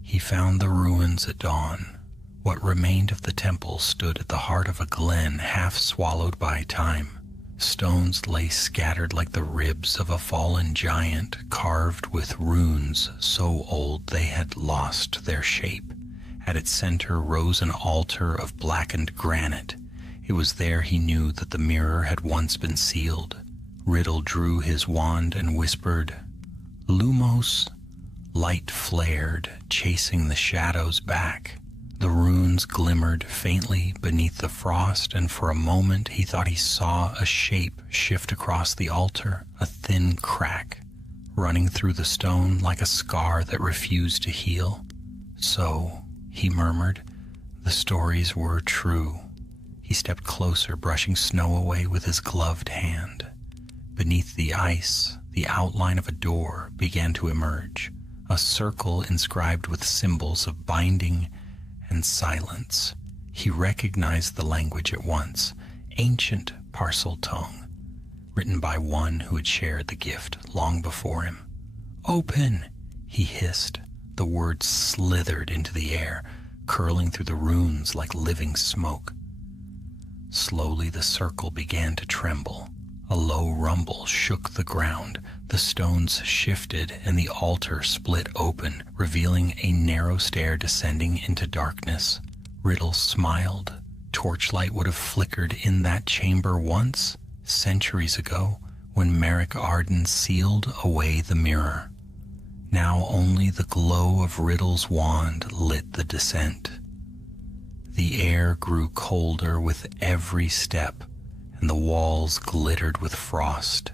He found the ruins at dawn. What remained of the temple stood at the heart of a glen half swallowed by time. Stones lay scattered like the ribs of a fallen giant, carved with runes so old they had lost their shape. At its center rose an altar of blackened granite. It was there he knew that the mirror had once been sealed. Riddle drew his wand and whispered, "Lumos." Light flared, chasing the shadows back. The runes glimmered faintly beneath the frost, and for a moment he thought he saw a shape shift across the altar, a thin crack, running through the stone like a scar that refused to heal. So, he murmured, the stories were true. He stepped closer, brushing snow away with his gloved hand. Beneath the ice, the outline of a door began to emerge, a circle inscribed with symbols of binding and silence. He recognized the language at once, ancient Parcel tongue, written by one who had shared the gift long before him. "Open!" he hissed. The words slithered into the air, curling through the runes like living smoke. Slowly the circle began to tremble. A low rumble shook the ground. The stones shifted and the altar split open, revealing a narrow stair descending into darkness. Riddle smiled. Torchlight would have flickered in that chamber once, centuries ago, when Merrick Arden sealed away the mirror. Now only the glow of Riddle's wand lit the descent. The air grew colder with every step, and the walls glittered with frost.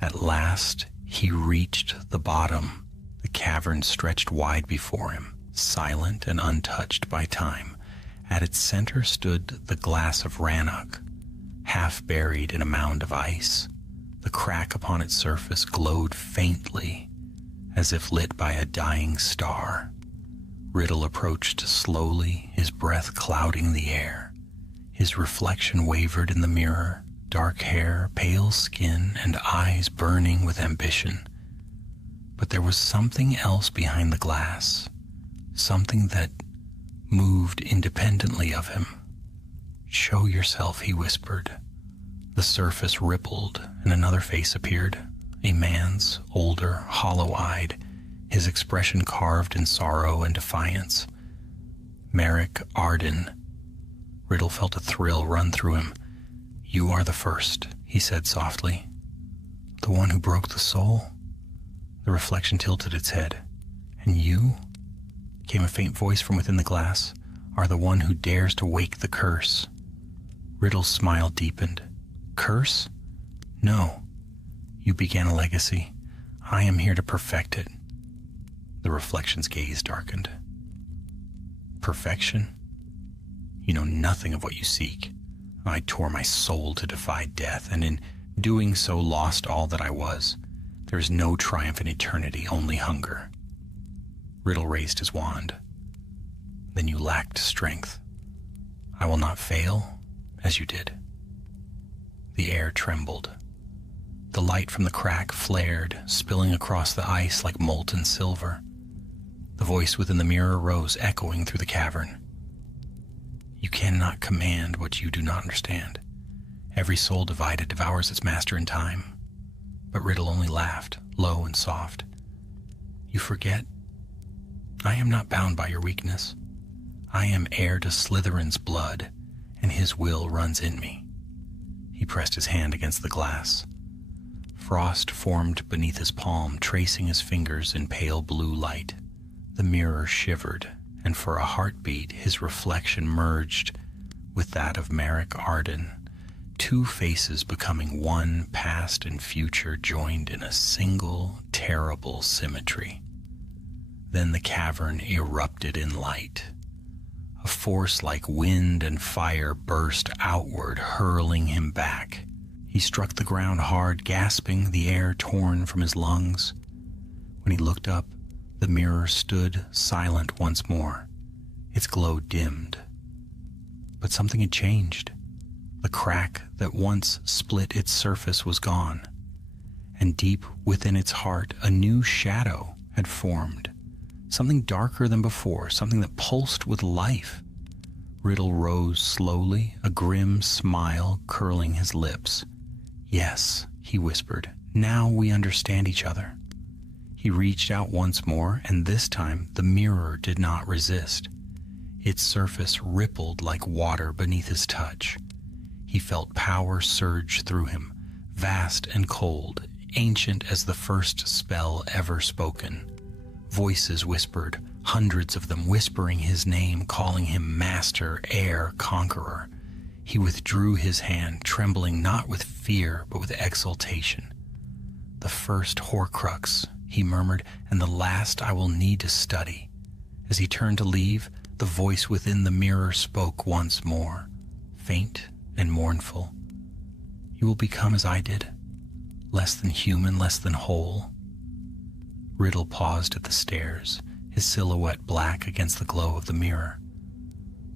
At last, he reached the bottom. The cavern stretched wide before him, silent and untouched by time. At its center stood the glass of Rannoch, half buried in a mound of ice. The crack upon its surface glowed faintly, as if lit by a dying star. Riddle approached slowly, his breath clouding the air. His reflection wavered in the mirror, dark hair, pale skin, and eyes burning with ambition. But there was something else behind the glass, something that moved independently of him. "Show yourself," he whispered. The surface rippled, and another face appeared, a man's, older, hollow-eyed, his expression carved in sorrow and defiance. Merrick Arden. Riddle felt a thrill run through him. "You are the first," he said softly. "The one who broke the soul?" The reflection tilted its head. "And you?" came a faint voice from within the glass, "are the one who dares to wake the curse." Riddle's smile deepened. "Curse? No. You began a legacy. I am here to perfect it." The reflection's gaze darkened. "Perfection? You know nothing of what you seek. I tore my soul to defy death, and in doing so lost all that I was. There is no triumph in eternity, only hunger." Riddle raised his wand. "Then you lacked strength. I will not fail, as you did." The air trembled. The light from the crack flared, spilling across the ice like molten silver. The voice within the mirror rose, echoing through the cavern. "You cannot command what you do not understand. Every soul divided devours its master in time." But Riddle only laughed, low and soft. "You forget. I am not bound by your weakness. I am heir to Slytherin's blood, and his will runs in me." He pressed his hand against the glass. Frost formed beneath his palm, tracing his fingers in pale blue light. The mirror shivered, and for a heartbeat his reflection merged with that of Merrick Arden, two faces becoming one, past and future joined in a single terrible symmetry. Then the cavern erupted in light. A force like wind and fire burst outward, hurling him back. He struck the ground hard, gasping, the air torn from his lungs. When he looked up, the mirror stood silent once more. Its glow dimmed. But something had changed. The crack that once split its surface was gone, and deep within its heart a new shadow had formed, something darker than before, something that pulsed with life. Riddle rose slowly, a grim smile curling his lips. "Yes," he whispered, "now we understand each other." He reached out once more, and this time the mirror did not resist. Its surface rippled like water beneath his touch. He felt power surge through him, vast and cold, ancient as the first spell ever spoken. Voices whispered, hundreds of them whispering his name, calling him master, heir, conqueror. He withdrew his hand, trembling not with fear, but with exultation. "The first Horcrux," he murmured, "and the last I will need to study." As he turned to leave, the voice within the mirror spoke once more, faint and mournful. "You will become as I did, less than human, less than whole." Riddle paused at the stairs, his silhouette black against the glow of the mirror.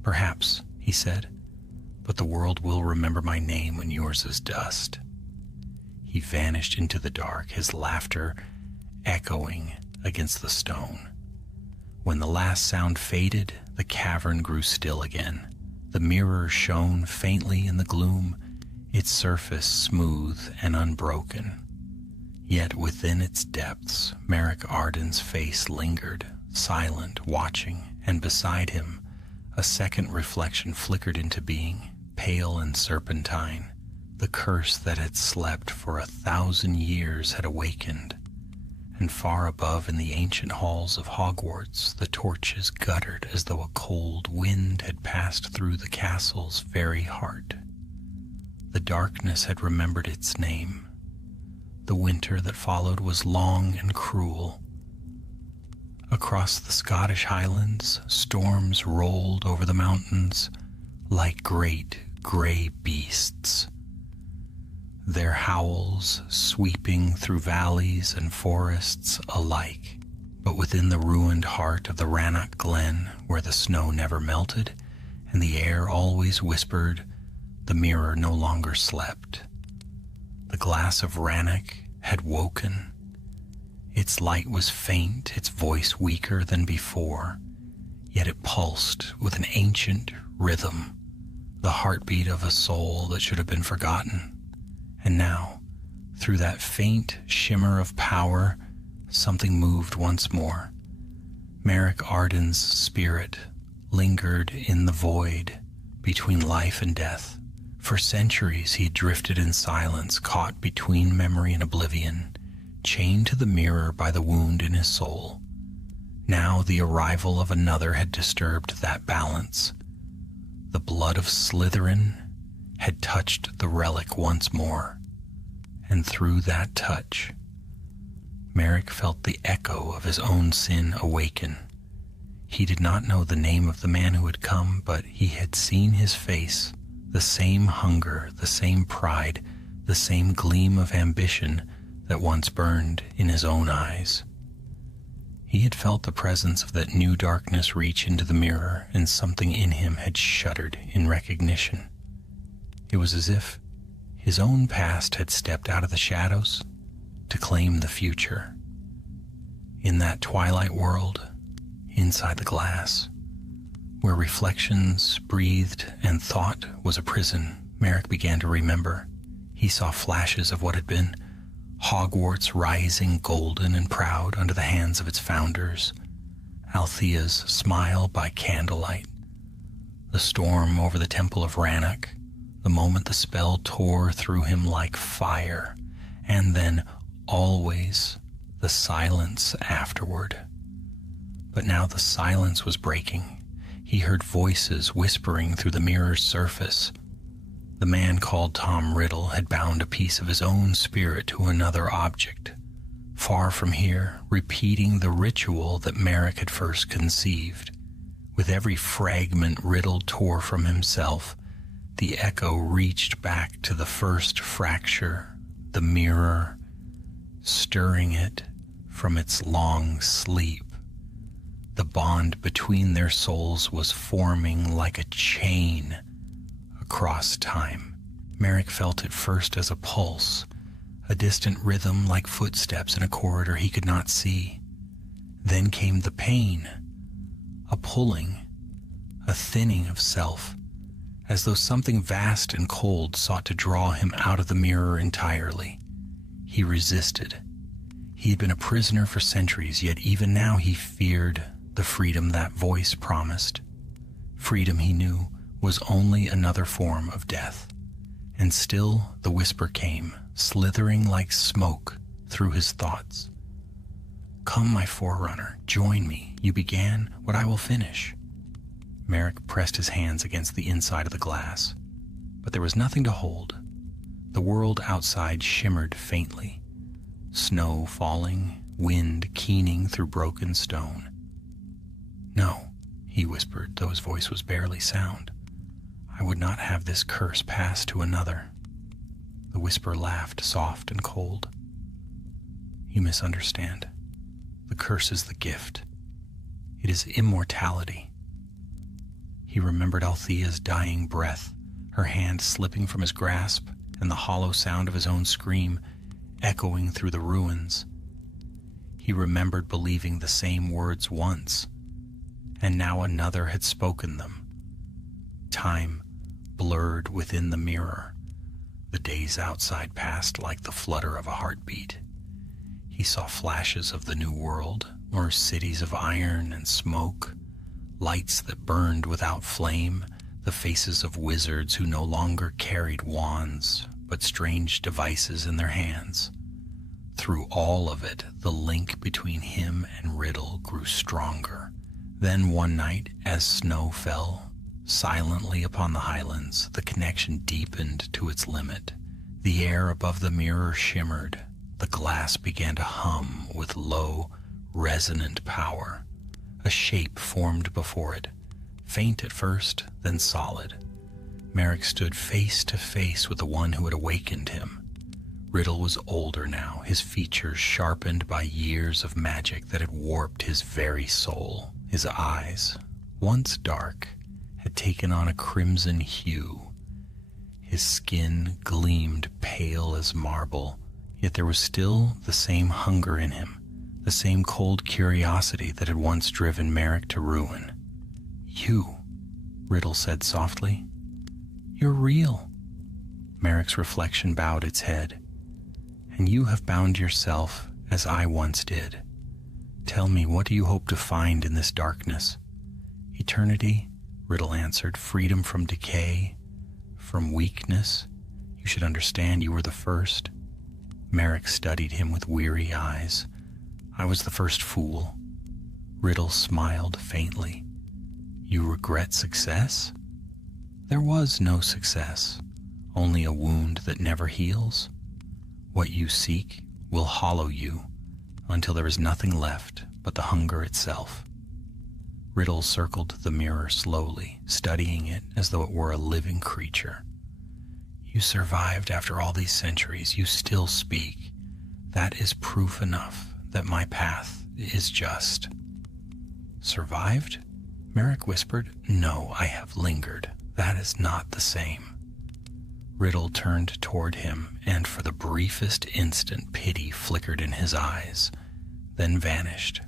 "Perhaps," he said, "but the world will remember my name when yours is dust." He vanished into the dark, his laughter echoing against the stone. When the last sound faded, the cavern grew still again. The mirror shone faintly in the gloom, its surface smooth and unbroken. Yet within its depths, Merrick Arden's face lingered, silent, watching, and beside him, a second reflection flickered into being, pale and serpentine. The curse that had slept for 1,000 years had awakened, and far above in the ancient halls of Hogwarts, the torches guttered as though a cold wind had passed through the castle's very heart. The darkness had remembered its name. The winter that followed was long and cruel. Across the Scottish Highlands, storms rolled over the mountains like great gray beasts, their howls sweeping through valleys and forests alike. But within the ruined heart of the Rannoch Glen, where the snow never melted and the air always whispered, the mirror no longer slept. The glass of Rannoch had woken. Its light was faint, its voice weaker than before, yet it pulsed with an ancient rhythm, the heartbeat of a soul that should have been forgotten. And now, through that faint shimmer of power, something moved once more. Merrick Arden's spirit lingered in the void between life and death. For centuries he had drifted in silence, caught between memory and oblivion, chained to the mirror by the wound in his soul. Now the arrival of another had disturbed that balance. The blood of Slytherin had touched the relic once more, and through that touch, Merrick felt the echo of his own sin awaken. He did not know the name of the man who had come, but he had seen his face, the same hunger, the same pride, the same gleam of ambition that once burned in his own eyes. He had felt the presence of that new darkness reach into the mirror, and something in him had shuddered in recognition. It was as if his own past had stepped out of the shadows to claim the future. In that twilight world, inside the glass, where reflections breathed and thought was a prison, Merrick began to remember. He saw flashes of what had been, Hogwarts rising golden and proud under the hands of its founders, Althea's smile by candlelight, the storm over the Temple of Rannoch, the moment the spell tore through him like fire, and then always the silence afterward. But now the silence was breaking. He heard voices whispering through the mirror's surface. The man called Tom Riddle had bound a piece of his own spirit to another object, far from here, repeating the ritual that Merrick had first conceived. With every fragment Riddle tore from himself, the echo reached back to the first fracture, the mirror, stirring it from its long sleep. The bond between their souls was forming like a chain across time. Merrick felt it first as a pulse, a distant rhythm like footsteps in a corridor he could not see. Then came the pain, a pulling, a thinning of self, as though something vast and cold sought to draw him out of the mirror entirely. He resisted. He had been a prisoner for centuries, yet even now he feared the freedom that voice promised. Freedom, he knew, was only another form of death. And still the whisper came, slithering like smoke through his thoughts. "Come, my forerunner, join me. You began what I will finish." Merrick pressed his hands against the inside of the glass, but there was nothing to hold. The world outside shimmered faintly, snow falling, wind keening through broken stone. "No," he whispered, though his voice was barely sound. "I would not have this curse pass to another." The whisper laughed, soft and cold. "You misunderstand. The curse is the gift. It is immortality." He remembered Althea's dying breath, her hand slipping from his grasp, and the hollow sound of his own scream echoing through the ruins. He remembered believing the same words once, and now another had spoken them. Time blurred within the mirror. The days outside passed like the flutter of a heartbeat. He saw flashes of the new world, or cities of iron and smoke, lights that burned without flame, the faces of wizards who no longer carried wands, but strange devices in their hands. Through all of it, the link between him and Riddle grew stronger. Then one night, as snow fell silently upon the highlands, the connection deepened to its limit. The air above the mirror shimmered. The glass began to hum with low, resonant power. A shape formed before it, faint at first, then solid. Merrick stood face to face with the one who had awakened him. Riddle was older now, his features sharpened by years of magic that had warped his very soul. His eyes, once dark, had taken on a crimson hue. His skin gleamed pale as marble, yet there was still the same hunger in him, the same cold curiosity that had once driven Merrick to ruin. "You," Riddle said softly. "You're real." Merrick's reflection bowed its head. "And you have bound yourself as I once did. Tell me, what do you hope to find in this darkness?" "Eternity," Riddle answered. "Freedom from decay, from weakness. You should understand you were the first." Merrick studied him with weary eyes. "I was the first fool." Riddle smiled faintly. "You regret success?" "There was no success, only a wound that never heals. What you seek will hollow you until there is nothing left but the hunger itself." Riddle circled the mirror slowly, studying it as though it were a living creature. "You survived after all these centuries. You still speak. That is proof enough that my path is just." "Survived?" Merrick whispered. "No, I have lingered. That is not the same." Riddle turned toward him, and for the briefest instant pity flickered in his eyes, then vanished.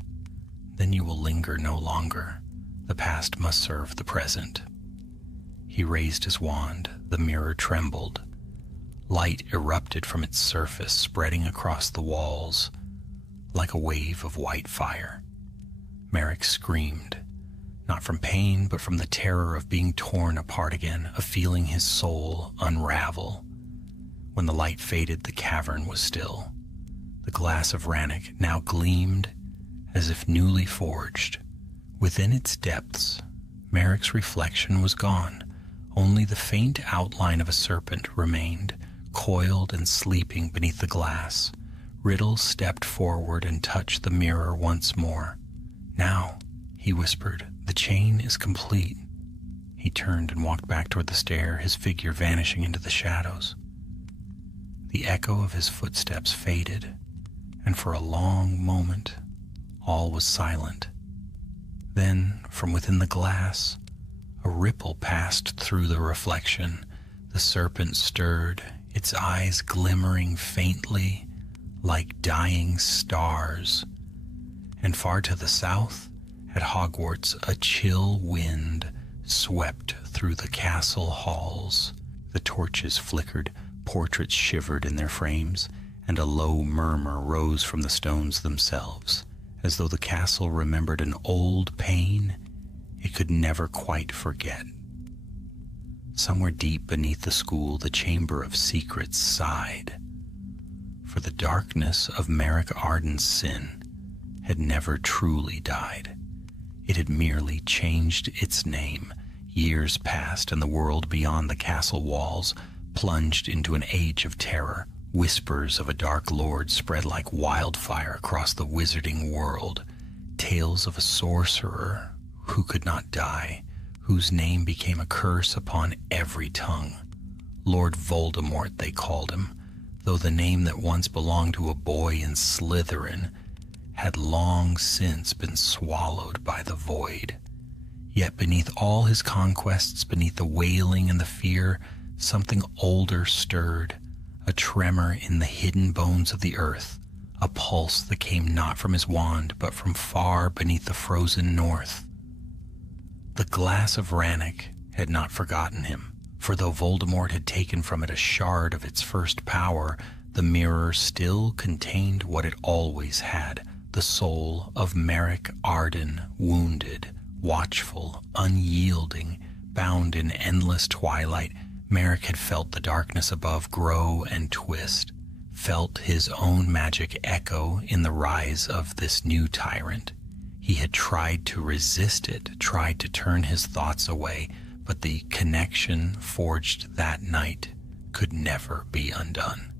"Then you will linger no longer. The past must serve the present." He raised his wand. The mirror trembled. Light erupted from its surface, spreading across the walls like a wave of white fire. Merrick screamed, not from pain, but from the terror of being torn apart again, of feeling his soul unravel. When the light faded, the cavern was still. The glass of Rannoch now gleamed as if newly forged. Within its depths, Merrick's reflection was gone. Only the faint outline of a serpent remained, coiled and sleeping beneath the glass. Riddle stepped forward and touched the mirror once more. "Now," he whispered, "the chain is complete." He turned and walked back toward the stair, his figure vanishing into the shadows. The echo of his footsteps faded, and for a long moment, all was silent. Then, from within the glass, a ripple passed through the reflection, The serpent stirred, its eyes glimmering faintly like dying stars, and far to the south, at Hogwarts, a chill wind swept through the castle halls. The torches flickered, portraits shivered in their frames, and a low murmur rose from the stones themselves, as though the castle remembered an old pain it could never quite forget. Somewhere deep beneath the school, the Chamber of Secrets sighed, for the darkness of Merrick Arden's sin had never truly died. It had merely changed its name. Years passed, and the world beyond the castle walls plunged into an age of terror. Whispers of a dark lord spread like wildfire across the wizarding world. Tales of a sorcerer who could not die, whose name became a curse upon every tongue. Lord Voldemort, they called him, though the name that once belonged to a boy in Slytherin had long since been swallowed by the void. Yet beneath all his conquests, beneath the wailing and the fear, something older stirred, a tremor in the hidden bones of the earth, a pulse that came not from his wand, but from far beneath the frozen north. The glass of Rannoch had not forgotten him, for though Voldemort had taken from it a shard of its first power, the mirror still contained what it always had, the soul of Merrick Arden, wounded, watchful, unyielding, bound in endless twilight. Merrick had felt the darkness above grow and twist, felt his own magic echo in the rise of this new tyrant. He had tried to resist it, tried to turn his thoughts away, but the connection forged that night could never be undone.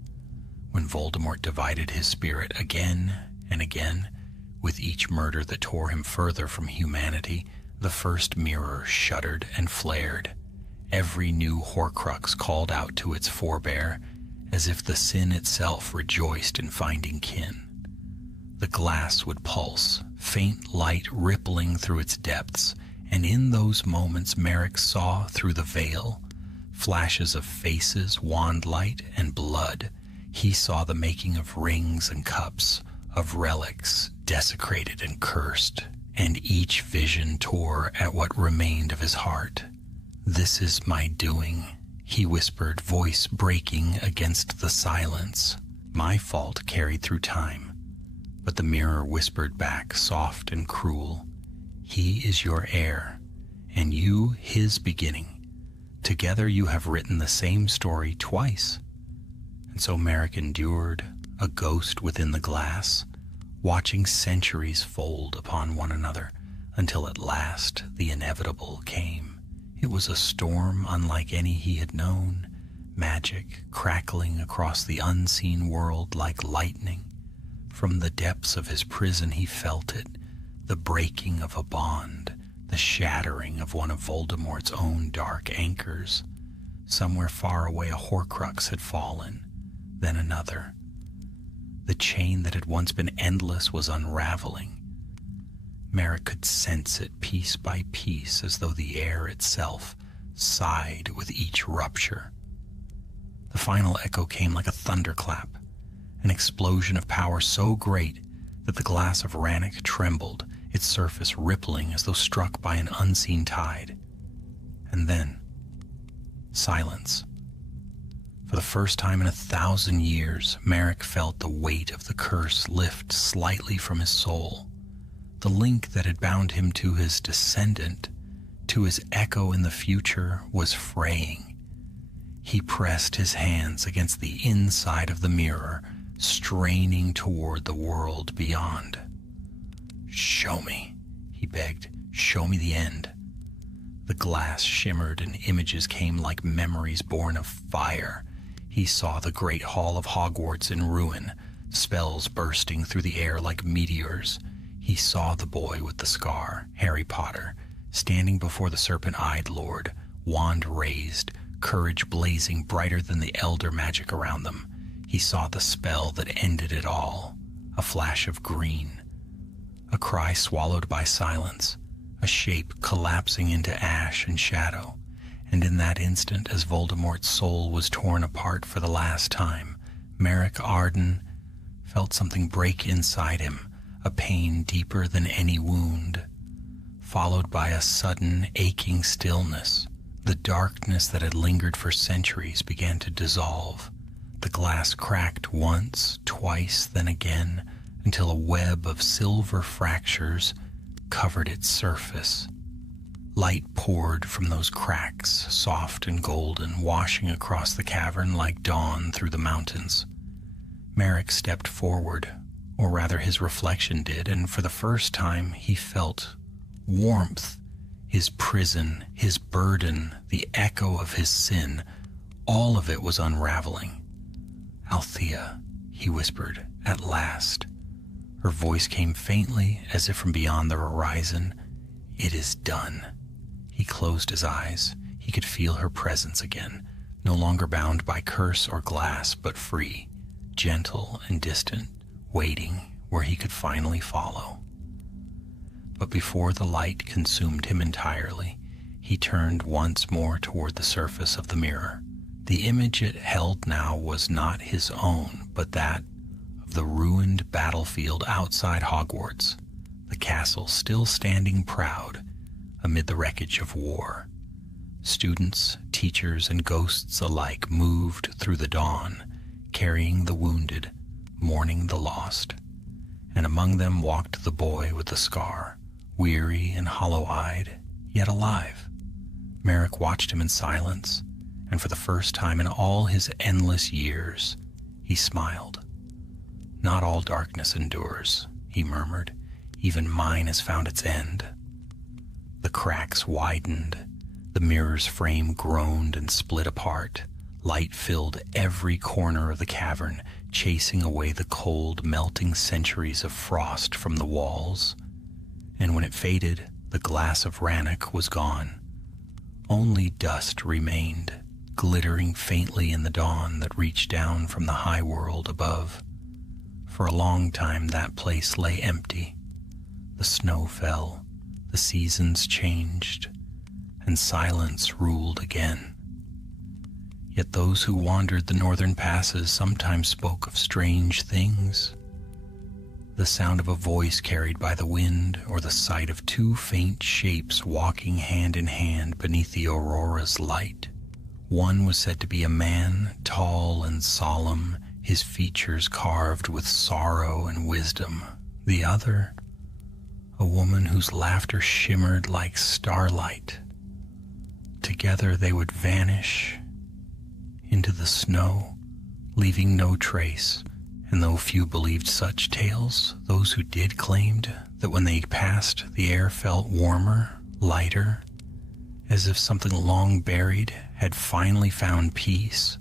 When Voldemort divided his spirit again and again, with each murder that tore him further from humanity, the first mirror shuddered and flared. Every new Horcrux called out to its forebear, as if the sin itself rejoiced in finding kin. The glass would pulse, faint light rippling through its depths, and in those moments Merrick saw through the veil flashes of faces, wand light, and blood. He saw the making of rings and cups, of relics desecrated and cursed, and each vision tore at what remained of his heart. "This is my doing," he whispered, voice breaking against the silence. "My fault carried through time." But the mirror whispered back, soft and cruel, "He is your heir, and you his beginning. Together you have written the same story twice." And so Merrick endured, a ghost within the glass, watching centuries fold upon one another, until at last the inevitable came. It was a storm unlike any he had known, magic crackling across the unseen world like lightning. From the depths of his prison he felt it, the breaking of a bond, the shattering of one of Voldemort's own dark anchors. Somewhere far away a Horcrux had fallen, then another. The chain that had once been endless was unraveling. Merrick could sense it piece by piece, as though the air itself sighed with each rupture. The final echo came like a thunderclap, an explosion of power so great that the glass of Rannoch trembled, its surface rippling as though struck by an unseen tide. And then, silence. For the first time in 1,000 years, Merrick felt the weight of the curse lift slightly from his soul. The link that had bound him to his descendant, to his echo in the future, was fraying. He pressed his hands against the inside of the mirror, straining toward the world beyond. "Show me," he begged. "Show me the end." The glass shimmered and images came like memories born of fire. He saw the great hall of Hogwarts in ruin, spells bursting through the air like meteors. He saw the boy with the scar, Harry Potter, standing before the serpent-eyed lord, wand raised, courage blazing brighter than the elder magic around them. He saw the spell that ended it all, a flash of green, a cry swallowed by silence, a shape collapsing into ash and shadow, And in that instant, as Voldemort's soul was torn apart for the last time, Merrick Arden felt something break inside him, a pain deeper than any wound, followed by a sudden aching stillness. The darkness that had lingered for centuries began to dissolve. The glass cracked once, twice, then again, until a web of silver fractures covered its surface. Light poured from those cracks, soft and golden, washing across the cavern like dawn through the mountains. Merrick stepped forward, or rather his reflection did, and for the first time he felt warmth. His prison, his burden, the echo of his sin, all of it was unraveling. "Althea," he whispered, at last. Her voice came faintly, as if from beyond the horizon. "It is done." He closed his eyes. He could feel her presence again, no longer bound by curse or glass, but free, gentle and distant, waiting where he could finally follow. But before the light consumed him entirely, he turned once more toward the surface of the mirror. The image it held now was not his own, but that of the ruined battlefield outside Hogwarts, the castle still standing proud amid the wreckage of war. Students, teachers, and ghosts alike moved through the dawn, carrying the wounded, mourning the lost. And among them walked the boy with the scar, weary and hollow-eyed, yet alive. Merrick watched him in silence, and for the first time in all his endless years, he smiled. "Not all darkness endures," he murmured. "Even mine has found its end." The cracks widened. The mirror's frame groaned and split apart. Light filled every corner of the cavern, chasing away the cold, melting centuries of frost from the walls. And when it faded, the glass of Rannoch was gone. Only dust remained, glittering faintly in the dawn that reached down from the high world above. For a long time that place lay empty. The snow fell, the seasons changed, and silence ruled again. Yet those who wandered the northern passes sometimes spoke of strange things. The sound of a voice carried by the wind, or the sight of two faint shapes walking hand in hand beneath the aurora's light. One was said to be a man, tall and solemn, his features carved with sorrow and wisdom. The other, a woman whose laughter shimmered like starlight. Together they would vanish into the snow, leaving no trace. And though few believed such tales, those who did claimed that when they passed, the air felt warmer, lighter, as if something long buried had finally found peace.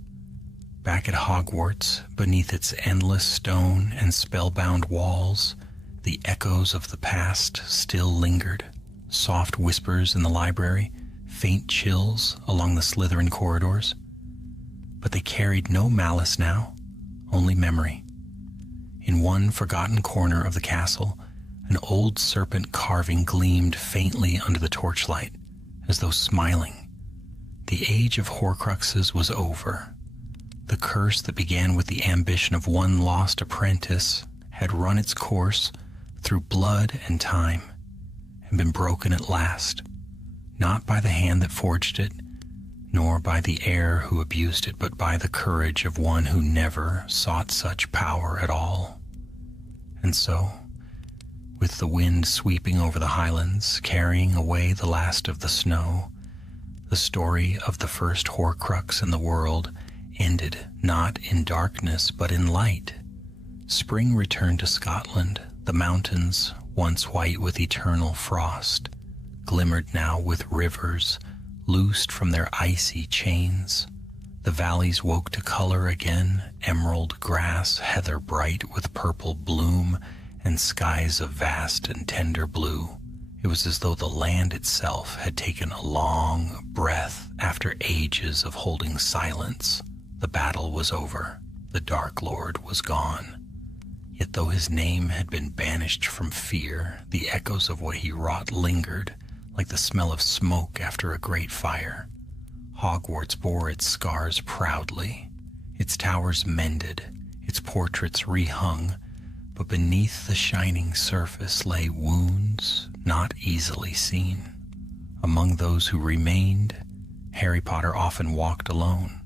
Back at Hogwarts, beneath its endless stone and spellbound walls, the echoes of the past still lingered. Soft whispers in the library, faint chills along the Slytherin corridors. But they carried no malice now, only memory. In one forgotten corner of the castle, an old serpent carving gleamed faintly under the torchlight, as though smiling. The age of Horcruxes was over. The curse that began with the ambition of one lost apprentice had run its course through blood and time, and been broken at last, not by the hand that forged it, nor by the heir who abused it, but by the courage of one who never sought such power at all. And so, with the wind sweeping over the highlands, carrying away the last of the snow, the story of the first Horcrux in the world ended not in darkness but in light. Spring returned to Scotland. The mountains, once white with eternal frost, glimmered now with rivers loosed from their icy chains. The valleys woke to color again, emerald grass, heather bright with purple bloom, and skies of vast and tender blue. It was as though the land itself had taken a long breath after ages of holding silence. The battle was over. The Dark Lord was gone. Yet though his name had been banished from fear, the echoes of what he wrought lingered, like the smell of smoke after a great fire. Hogwarts bore its scars proudly, its towers mended, its portraits rehung, but beneath the shining surface lay wounds not easily seen. Among those who remained, Harry Potter often walked alone.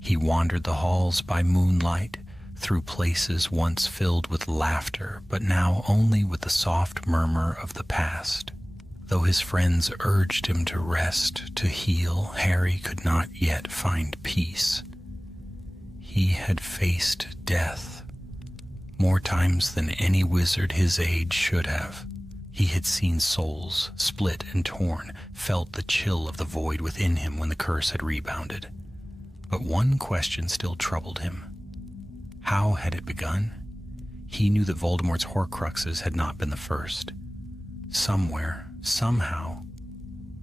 He wandered the halls by moonlight, through places once filled with laughter, but now only with the soft murmur of the past. Though his friends urged him to rest, to heal, Harry could not yet find peace. He had faced death more times than any wizard his age should have. He had seen souls split and torn, felt the chill of the void within him when the curse had rebounded. But one question still troubled him. How had it begun? He knew that Voldemort's Horcruxes had not been the first. Somewhere, somehow,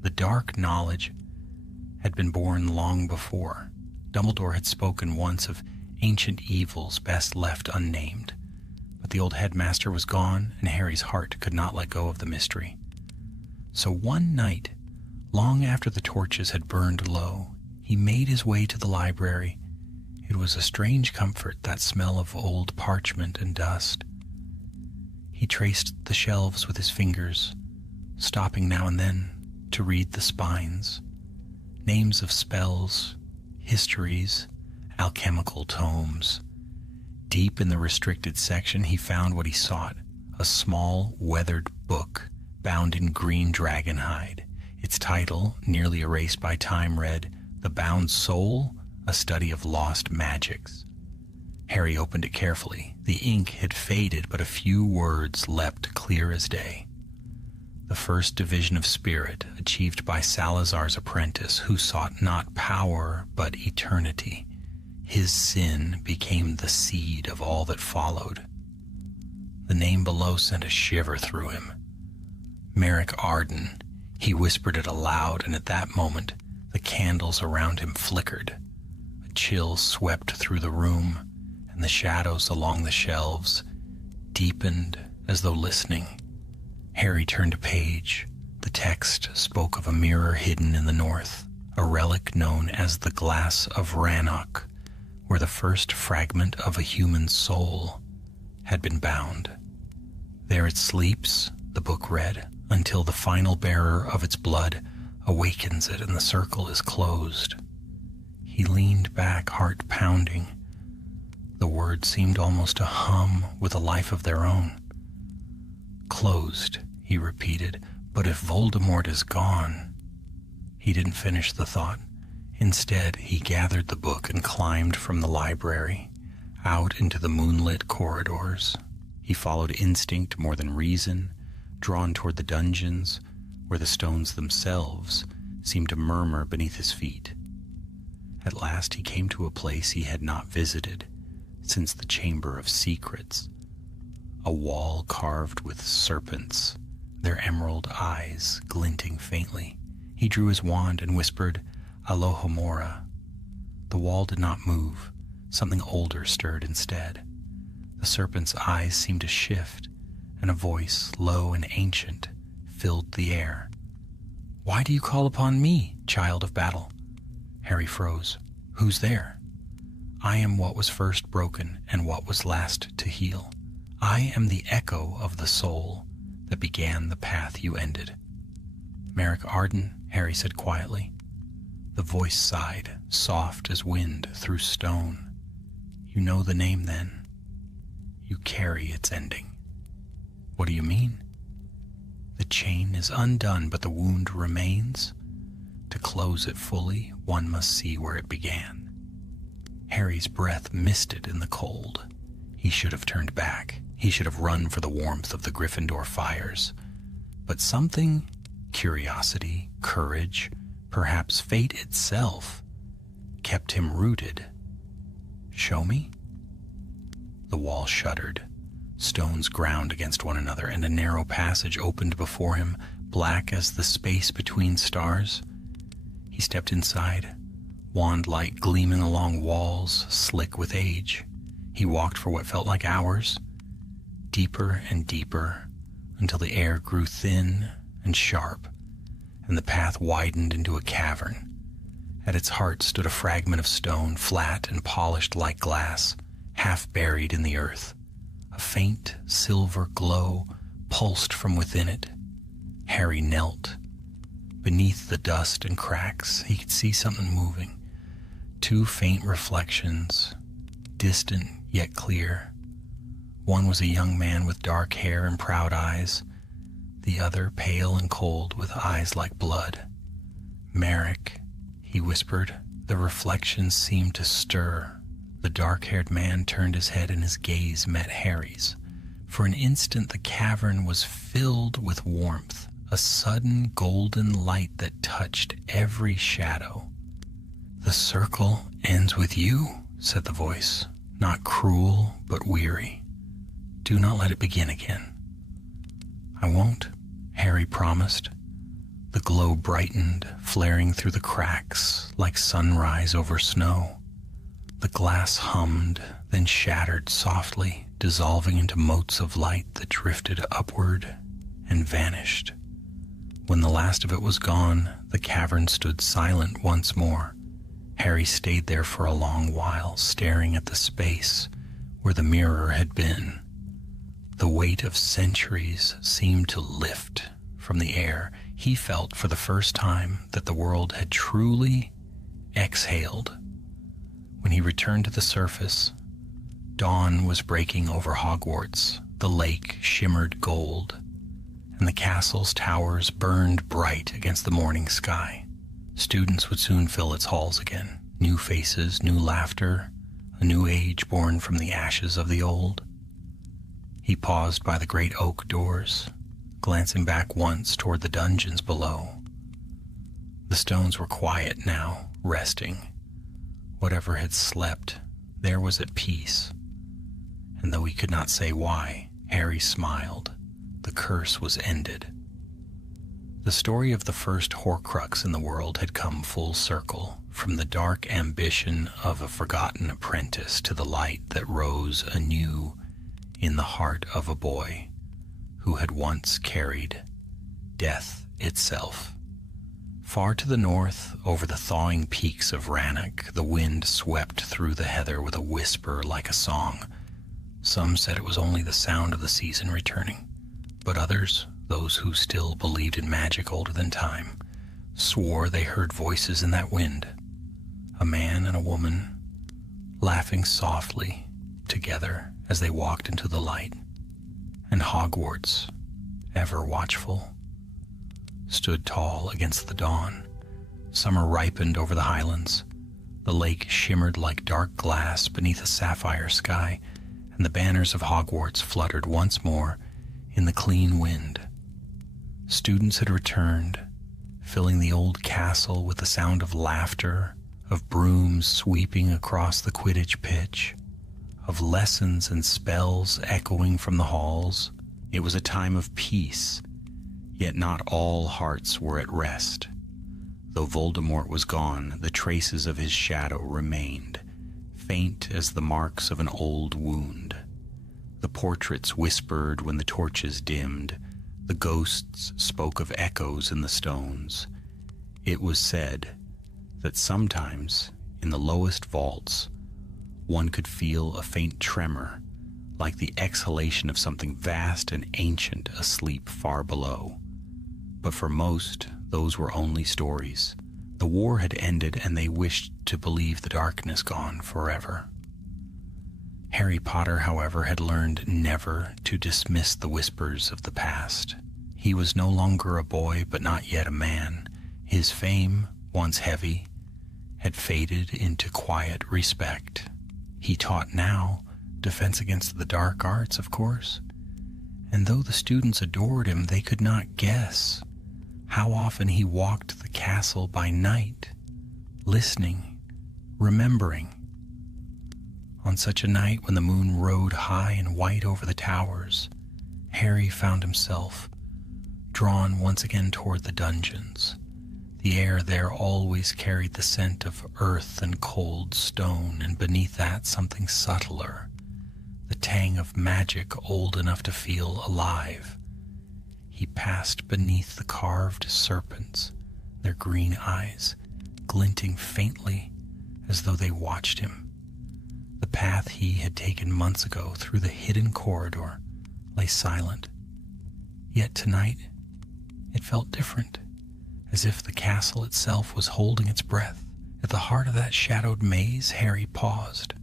the dark knowledge had been born long before. Dumbledore had spoken once of ancient evils best left unnamed, but the old headmaster was gone, and Harry's heart could not let go of the mystery. So one night, long after the torches had burned low, he made his way to the library. It was a strange comfort, that smell of old parchment and dust. He traced the shelves with his fingers, stopping now and then to read the spines. Names of spells, histories, alchemical tomes. Deep in the restricted section, he found what he sought, a small, weathered book bound in green dragon hide. Its title, nearly erased by time, read, "The Bound Soul, a Study of Lost Magics." Harry opened it carefully. The ink had faded, but a few words leapt clear as day. The first division of spirit, achieved by Salazar's apprentice, who sought not power, but eternity. His sin became the seed of all that followed. The name below sent a shiver through him. Merrick Arden. He whispered it aloud, and at that moment, the candles around him flickered. A chill swept through the room, and the shadows along the shelves deepened as though listening. Harry turned a page. The text spoke of a mirror hidden in the north, a relic known as the Glass of Rannoch, where the first fragment of a human soul had been bound. There it sleeps, the book read, until the final bearer of its blood awakens it and the circle is closed. He leaned back, heart pounding. The words seemed almost to hum with a life of their own. "Closed," he repeated, "but if Voldemort is gone..." He didn't finish the thought. Instead, he gathered the book and climbed from the library out into the moonlit corridors. He followed instinct more than reason, drawn toward the dungeons where the stones themselves seemed to murmur beneath his feet. At last he came to a place he had not visited since the Chamber of Secrets, a wall carved with serpents, their emerald eyes glinting faintly. He drew his wand and whispered, "Alohomora." The wall did not move. Something older stirred instead. The serpent's eyes seemed to shift, and a voice, low and ancient, filled the air. "Why do you call upon me, child of battle?" Harry froze. "Who's there?" "I am what was first broken and what was last to heal. I am the echo of the soul that began the path you ended." "Merrick Arden," Harry said quietly. The voice sighed, soft as wind through stone. "You know the name, then? You carry its ending." "What do you mean?" "The chain is undone, but the wound remains. To close it fully, one must see where it began." Harry's breath misted in the cold. He should have turned back. He should have run for the warmth of the Gryffindor fires. But something, curiosity, courage, perhaps fate itself, kept him rooted. "Show me?" The wall shuddered. Stones ground against one another, and a narrow passage opened before him, black as the space between stars. He stepped inside, wand light gleaming along walls, slick with age. He walked for what felt like hours, deeper and deeper, until the air grew thin and sharp, and the path widened into a cavern. At its heart stood a fragment of stone, flat and polished like glass, half buried in the earth. A faint silver glow pulsed from within it. Harry knelt. Beneath the dust and cracks, he could see something moving. Two faint reflections, distant yet clear. One was a young man with dark hair and proud eyes, the other pale and cold with eyes like blood. "Merrick," he whispered. The reflection seemed to stir. The dark-haired man turned his head and his gaze met Harry's. For an instant the cavern was filled with warmth, a sudden golden light that touched every shadow. "The circle ends with you," said the voice, not cruel but weary. "Do not let it begin again." "I won't," Harry promised. The glow brightened, flaring through the cracks like sunrise over snow. The glass hummed, then shattered softly, dissolving into motes of light that drifted upward and vanished. When the last of it was gone, the cavern stood silent once more. Harry stayed there for a long while, staring at the space where the mirror had been. The weight of centuries seemed to lift from the air. He felt for the first time that the world had truly exhaled. When he returned to the surface, dawn was breaking over Hogwarts. The lake shimmered gold, and the castle's towers burned bright against the morning sky. Students would soon fill its halls again. New faces, new laughter, a new age born from the ashes of the old. He paused by the great oak doors, glancing back once toward the dungeons below. The stones were quiet now, resting. Whatever had slept, there was at peace. And though he could not say why, Harry smiled. The curse was ended. The story of the first Horcrux in the world had come full circle, from the dark ambition of a forgotten apprentice to the light that rose anew in the heart of a boy who had once carried death itself. Far to the north, over the thawing peaks of Rannoch, the wind swept through the heather with a whisper like a song. Some said it was only the sound of the season returning, but others, those who still believed in magic older than time, swore they heard voices in that wind, a man and a woman, laughing softly together as they walked into the light. And Hogwarts, ever watchful, stood tall against the dawn. Summer ripened over the highlands. The lake shimmered like dark glass beneath a sapphire sky, and the banners of Hogwarts fluttered once more in the clean wind. Students had returned, filling the old castle with the sound of laughter, of brooms sweeping across the Quidditch pitch, of lessons and spells echoing from the halls. It was a time of peace, yet not all hearts were at rest. Though Voldemort was gone, the traces of his shadow remained, faint as the marks of an old wound. The portraits whispered when the torches dimmed. The ghosts spoke of echoes in the stones. It was said that sometimes, in the lowest vaults, one could feel a faint tremor, like the exhalation of something vast and ancient asleep far below. But for most, those were only stories. The war had ended, and they wished to believe the darkness gone forever. Harry Potter, however, had learned never to dismiss the whispers of the past. He was no longer a boy, but not yet a man. His fame, once heavy, had faded into quiet respect. He taught now defense against the dark arts, of course. And though the students adored him, they could not guess how often he walked the castle by night, listening, remembering. On such a night when the moon rode high and white over the towers, Harry found himself drawn once again toward the dungeons. The air there always carried the scent of earth and cold stone, and beneath that something subtler, the tang of magic old enough to feel alive. He passed beneath the carved serpents, their green eyes glinting faintly as though they watched him. The path he had taken months ago through the hidden corridor lay silent. Yet tonight, it felt different, as if the castle itself was holding its breath. At the heart of that shadowed maze, Harry paused.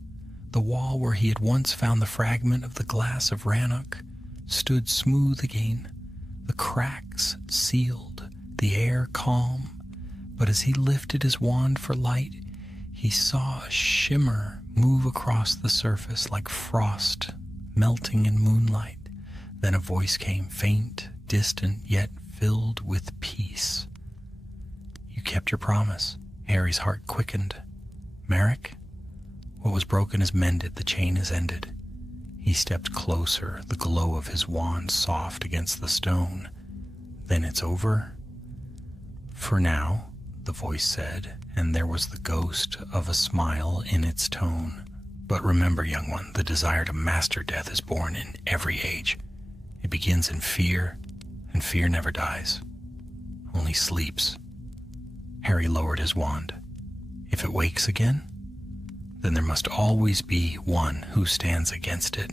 The wall where he had once found the fragment of the glass of Rannoch stood smooth again, the cracks sealed, the air calm. But as he lifted his wand for light, he saw a shimmer move across the surface like frost melting in moonlight. Then a voice came, faint, distant, yet filled with peace. "You kept your promise." Harry's heart quickened. "Merrick, what was broken is mended, the chain is ended." He stepped closer, the glow of his wand soft against the stone. "Then it's over?" "For now," the voice said, and there was the ghost of a smile in its tone. "But remember, young one, the desire to master death is born in every age. It begins in fear, and fear never dies, only sleeps." Harry lowered his wand. "If it wakes again, then there must always be one who stands against it."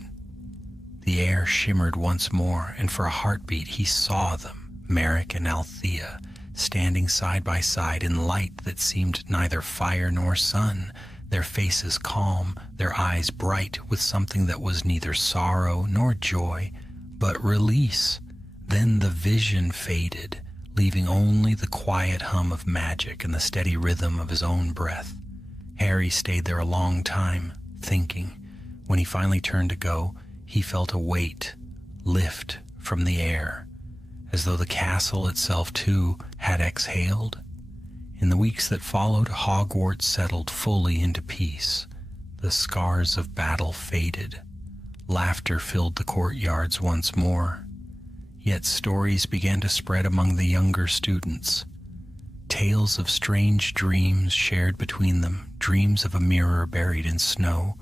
The air shimmered once more, and for a heartbeat he saw them, Merrick and Althea, standing side by side in light that seemed neither fire nor sun, their faces calm, their eyes bright with something that was neither sorrow nor joy, but release. Then the vision faded, leaving only the quiet hum of magic and the steady rhythm of his own breath. Harry stayed there a long time, thinking. When he finally turned to go, he felt a weight lift from the air, as though the castle itself too had exhaled. In the weeks that followed, Hogwarts settled fully into peace. The scars of battle faded. Laughter filled the courtyards once more. Yet stories began to spread among the younger students. Tales of strange dreams shared between them, dreams of a mirror buried in snow,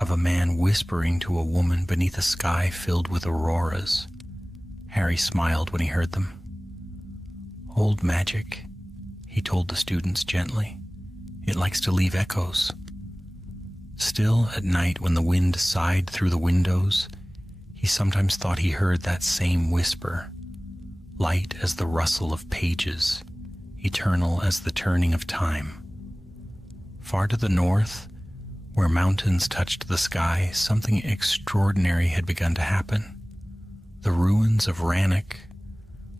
of a man whispering to a woman beneath a sky filled with auroras. Harry smiled when he heard them. "Old magic," he told the students gently. "It likes to leave echoes." Still at night, when the wind sighed through the windows, he sometimes thought he heard that same whisper, light as the rustle of pages, eternal as the turning of time. Far to the north, where mountains touched the sky, something extraordinary had begun to happen. The ruins of Rannoch,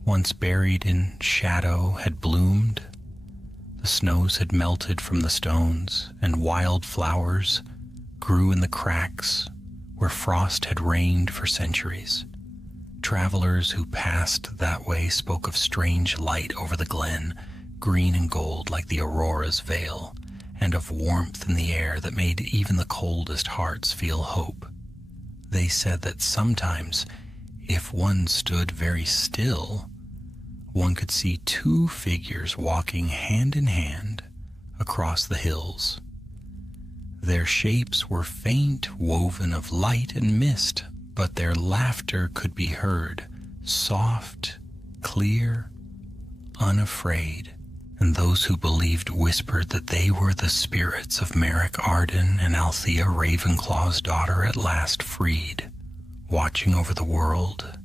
once buried in shadow, had bloomed. The snows had melted from the stones, and wild flowers grew in the cracks where frost had reigned for centuries. Travelers who passed that way spoke of strange light over the glen, green and gold like the aurora's veil, and of warmth in the air that made even the coldest hearts feel hope. They said that sometimes, if one stood very still, one could see two figures walking hand in hand across the hills. Their shapes were faint, woven of light and mist, but their laughter could be heard, soft, clear, unafraid, and those who believed whispered that they were the spirits of Merrick Arden and Althea Ravenclaw's daughter at last freed, watching over the world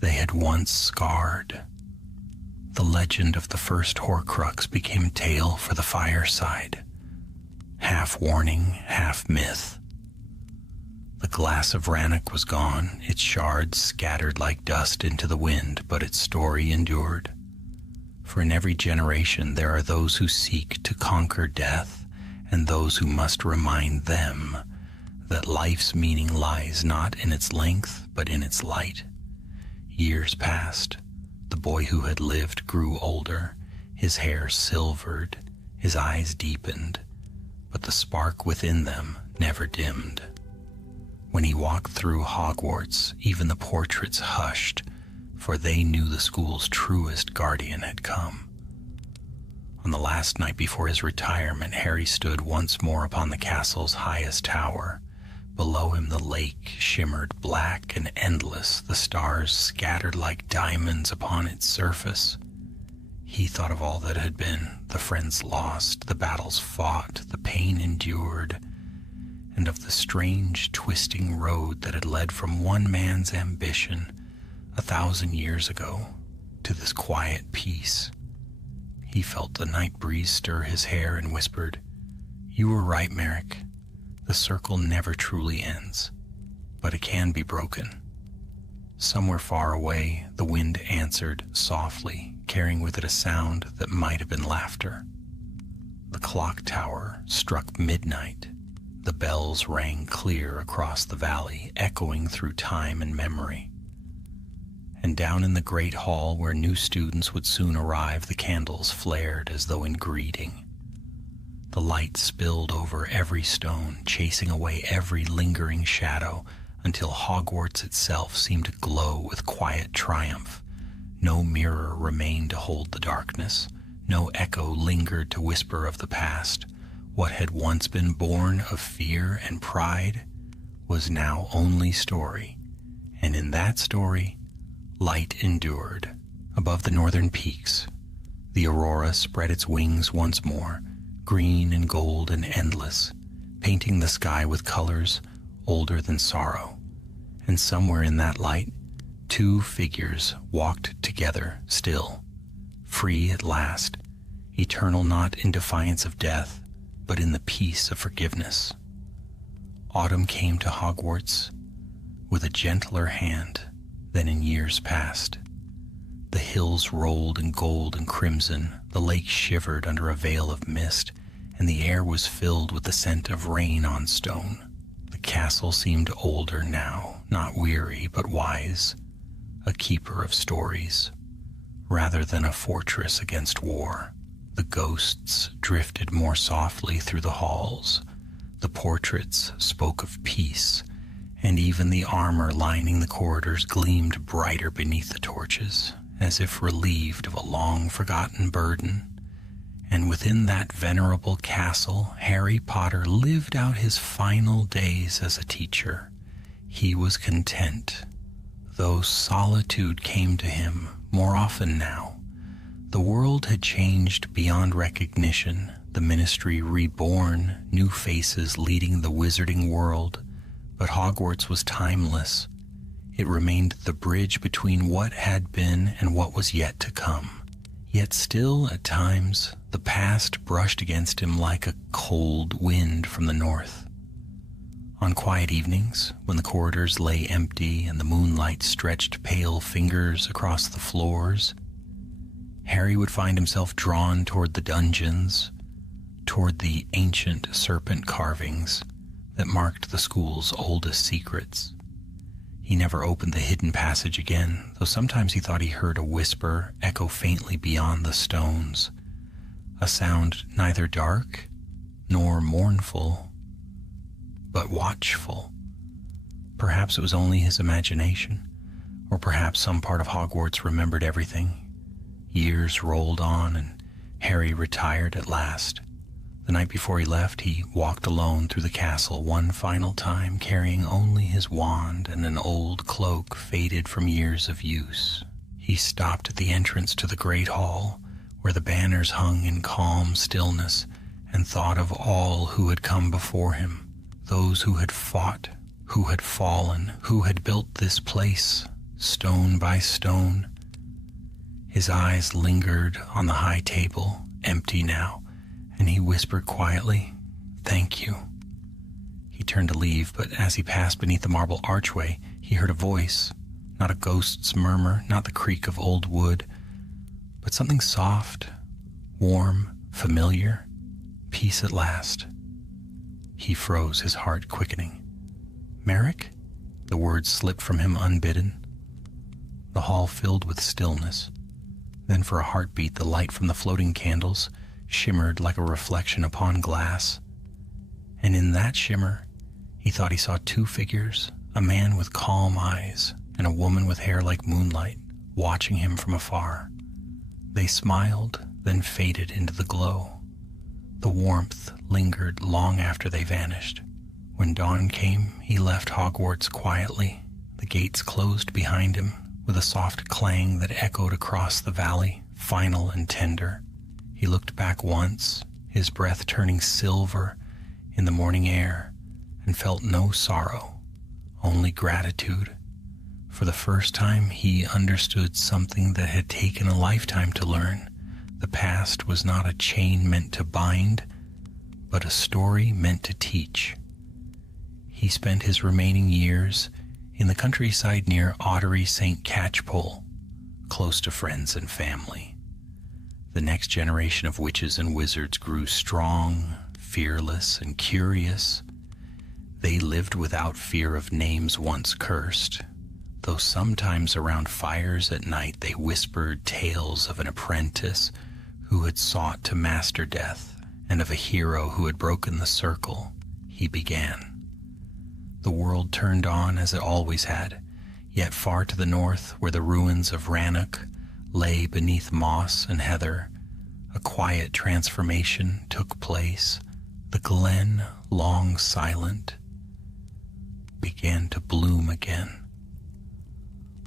they had once scarred. The legend of the first Horcrux became tale for the fireside, half warning, half myth. The glass of Rannoch was gone, its shards scattered like dust into the wind, but its story endured. For in every generation there are those who seek to conquer death, and those who must remind them that life's meaning lies not in its length, but in its light. Years passed. The boy who had lived grew older, his hair silvered, his eyes deepened, but the spark within them never dimmed. When he walked through Hogwarts, even the portraits hushed, for they knew the school's truest guardian had come. On the last night before his retirement, Harry stood once more upon the castle's highest tower. Below him the lake shimmered black and endless, the stars scattered like diamonds upon its surface. He thought of all that had been, the friends lost, the battles fought, the pain endured, and of the strange, twisting road that had led from one man's ambition 1,000 years ago to this quiet peace. He felt the night breeze stir his hair and whispered, "You were right, Merrick. The circle never truly ends, but it can be broken." Somewhere far away, the wind answered softly, carrying with it a sound that might have been laughter. The clock tower struck midnight. The bells rang clear across the valley, echoing through time and memory. And down in the great hall where new students would soon arrive, the candles flared as though in greeting. The light spilled over every stone, chasing away every lingering shadow, until Hogwarts itself seemed to glow with quiet triumph. No mirror remained to hold the darkness. No echo lingered to whisper of the past. What had once been born of fear and pride was now only story, and in that story, light endured. Above the northern peaks, the aurora spread its wings once more, green and gold and endless, painting the sky with colors older than sorrow. And somewhere in that light, two figures walked together still, free at last, eternal not in defiance of death, but in the peace of forgiveness. Autumn came to Hogwarts with a gentler hand than in years past. The hills rolled in gold and crimson, the lake shivered under a veil of mist, and the air was filled with the scent of rain on stone. The castle seemed older now, not weary but wise, a keeper of stories, rather than a fortress against war. The ghosts drifted more softly through the halls. The portraits spoke of peace, and even the armor lining the corridors gleamed brighter beneath the torches, as if relieved of a long-forgotten burden. And within that venerable castle, Harry Potter lived out his final days as a teacher. He was content, though solitude came to him more often now. The world had changed beyond recognition, the Ministry reborn, new faces leading the wizarding world, but Hogwarts was timeless. It remained the bridge between what had been and what was yet to come. Yet still, at times, the past brushed against him like a cold wind from the north. On quiet evenings, when the corridors lay empty and the moonlight stretched pale fingers across the floors, Harry would find himself drawn toward the dungeons, toward the ancient serpent carvings that marked the school's oldest secrets. He never opened the hidden passage again, though sometimes he thought he heard a whisper echo faintly beyond the stones, a sound neither dark nor mournful, but watchful. Perhaps it was only his imagination, or perhaps some part of Hogwarts remembered everything. Years rolled on, and Harry retired at last. The night before he left, he walked alone through the castle one final time, carrying only his wand and an old cloak faded from years of use. He stopped at the entrance to the great hall, where the banners hung in calm stillness, and thought of all who had come before him, those who had fought, who had fallen, who had built this place, stone by stone. His eyes lingered on the high table, empty now, and he whispered quietly, "Thank you." He turned to leave, but as he passed beneath the marble archway, he heard a voice, not a ghost's murmur, not the creak of old wood, but something soft, warm, familiar, peace at last. He froze, his heart quickening. "Merrick?" The words slipped from him unbidden. The hall filled with stillness. Then for a heartbeat, the light from the floating candles shimmered like a reflection upon glass. And in that shimmer, he thought he saw two figures, a man with calm eyes and a woman with hair like moonlight, watching him from afar. They smiled, then faded into the glow. The warmth lingered long after they vanished. When dawn came, he left Hogwarts quietly. The gates closed behind him, with a soft clang that echoed across the valley, final and tender. He looked back once, his breath turning silver in the morning air, and felt no sorrow, only gratitude. For the first time, he understood something that had taken a lifetime to learn. The past was not a chain meant to bind, but a story meant to teach. He spent his remaining years in the countryside near Ottery St. Catchpole, close to friends and family. The next generation of witches and wizards grew strong, fearless, and curious. They lived without fear of names once cursed, though sometimes around fires at night they whispered tales of an apprentice who had sought to master death and of a hero who had broken the circle he began. The world turned on as it always had, yet far to the north, where the ruins of Rannoch lay beneath moss and heather, a quiet transformation took place. The glen, long silent, began to bloom again.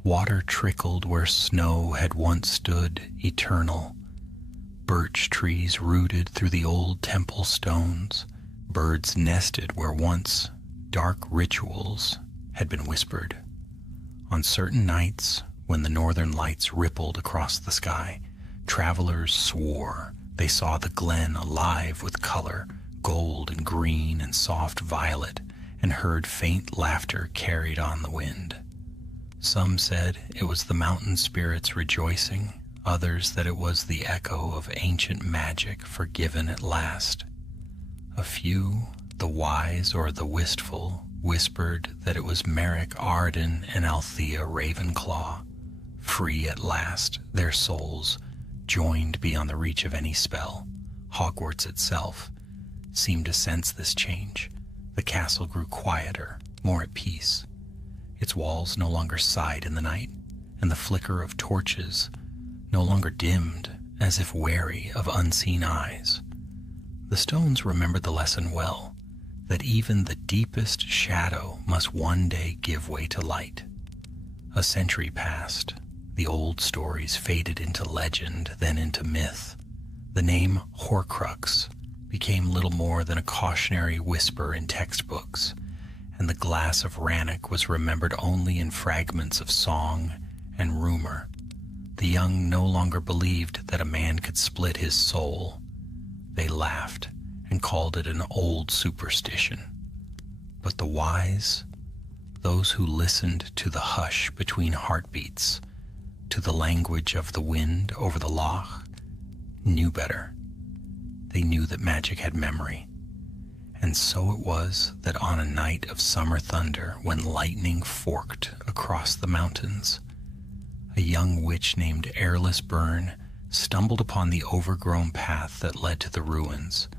Water trickled where snow had once stood eternal. Birch trees rooted through the old temple stones. Birds nested where once dark rituals had been whispered. On certain nights, when the northern lights rippled across the sky, travelers swore they saw the glen alive with color, gold and green and soft violet, and heard faint laughter carried on the wind. Some said it was the mountain spirits rejoicing, others that it was the echo of ancient magic forgiven at last. A few, the wise or the wistful, whispered that it was Merrick Arden and Althea Ravenclaw, free at last, their souls joined beyond the reach of any spell. Hogwarts itself seemed to sense this change. The castle grew quieter, more at peace. Its walls no longer sighed in the night, and the flicker of torches no longer dimmed, as if wary of unseen eyes. The stones remembered the lesson well, that even the deepest shadow must one day give way to light. A century passed. The old stories faded into legend, then into myth. The name Horcrux became little more than a cautionary whisper in textbooks, and the glass of Rannoch was remembered only in fragments of song and rumor. The young no longer believed that a man could split his soul. They laughed and called it an old superstition. But the wise, those who listened to the hush between heartbeats, to the language of the wind over the loch, knew better. They knew that magic had memory. And so it was that on a night of summer thunder, when lightning forked across the mountains, a young witch named Airless Byrne stumbled upon the overgrown path that led to the ruins.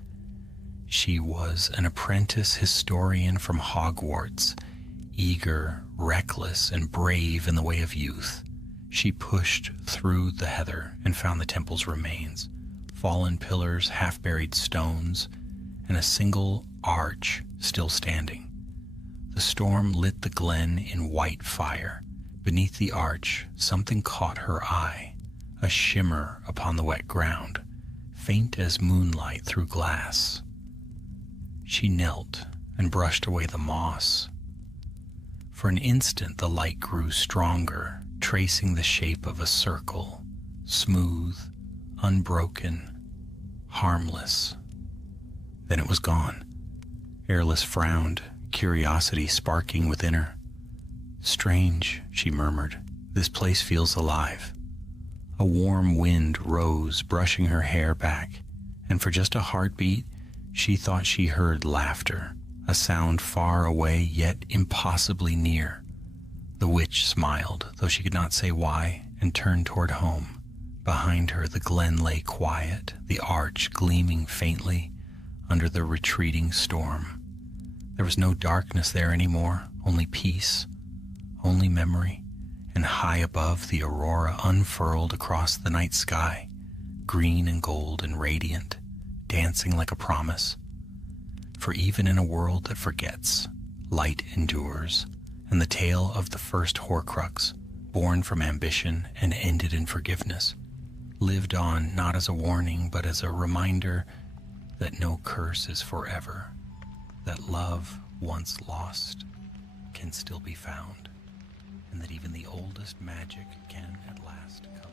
She was an apprentice historian from Hogwarts, eager, reckless, and brave in the way of youth. She pushed through the heather and found the temple's remains, fallen pillars, half-buried stones, and a single arch still standing. The storm lit the glen in white fire. Beneath the arch, something caught her eye, a shimmer upon the wet ground, faint as moonlight through glass. She knelt and brushed away the moss. For an instant the light grew stronger, tracing the shape of a circle, smooth, unbroken, harmless. Then it was gone. Airless frowned, curiosity sparking within her. "Strange," she murmured. "This place feels alive." A warm wind rose, brushing her hair back, and for just a heartbeat, she thought she heard laughter, a sound far away yet impossibly near. The witch smiled, though she could not say why, and turned toward home. Behind her the glen lay quiet, the arch gleaming faintly under the retreating storm. There was no darkness there anymore, only peace, only memory, and high above the aurora unfurled across the night sky, green and gold and radiant, dancing like a promise. For even in a world that forgets, light endures, and the tale of the first Horcrux, born from ambition and ended in forgiveness, lived on not as a warning, but as a reminder that no curse is forever, that love, once lost, can still be found, and that even the oldest magic can at last come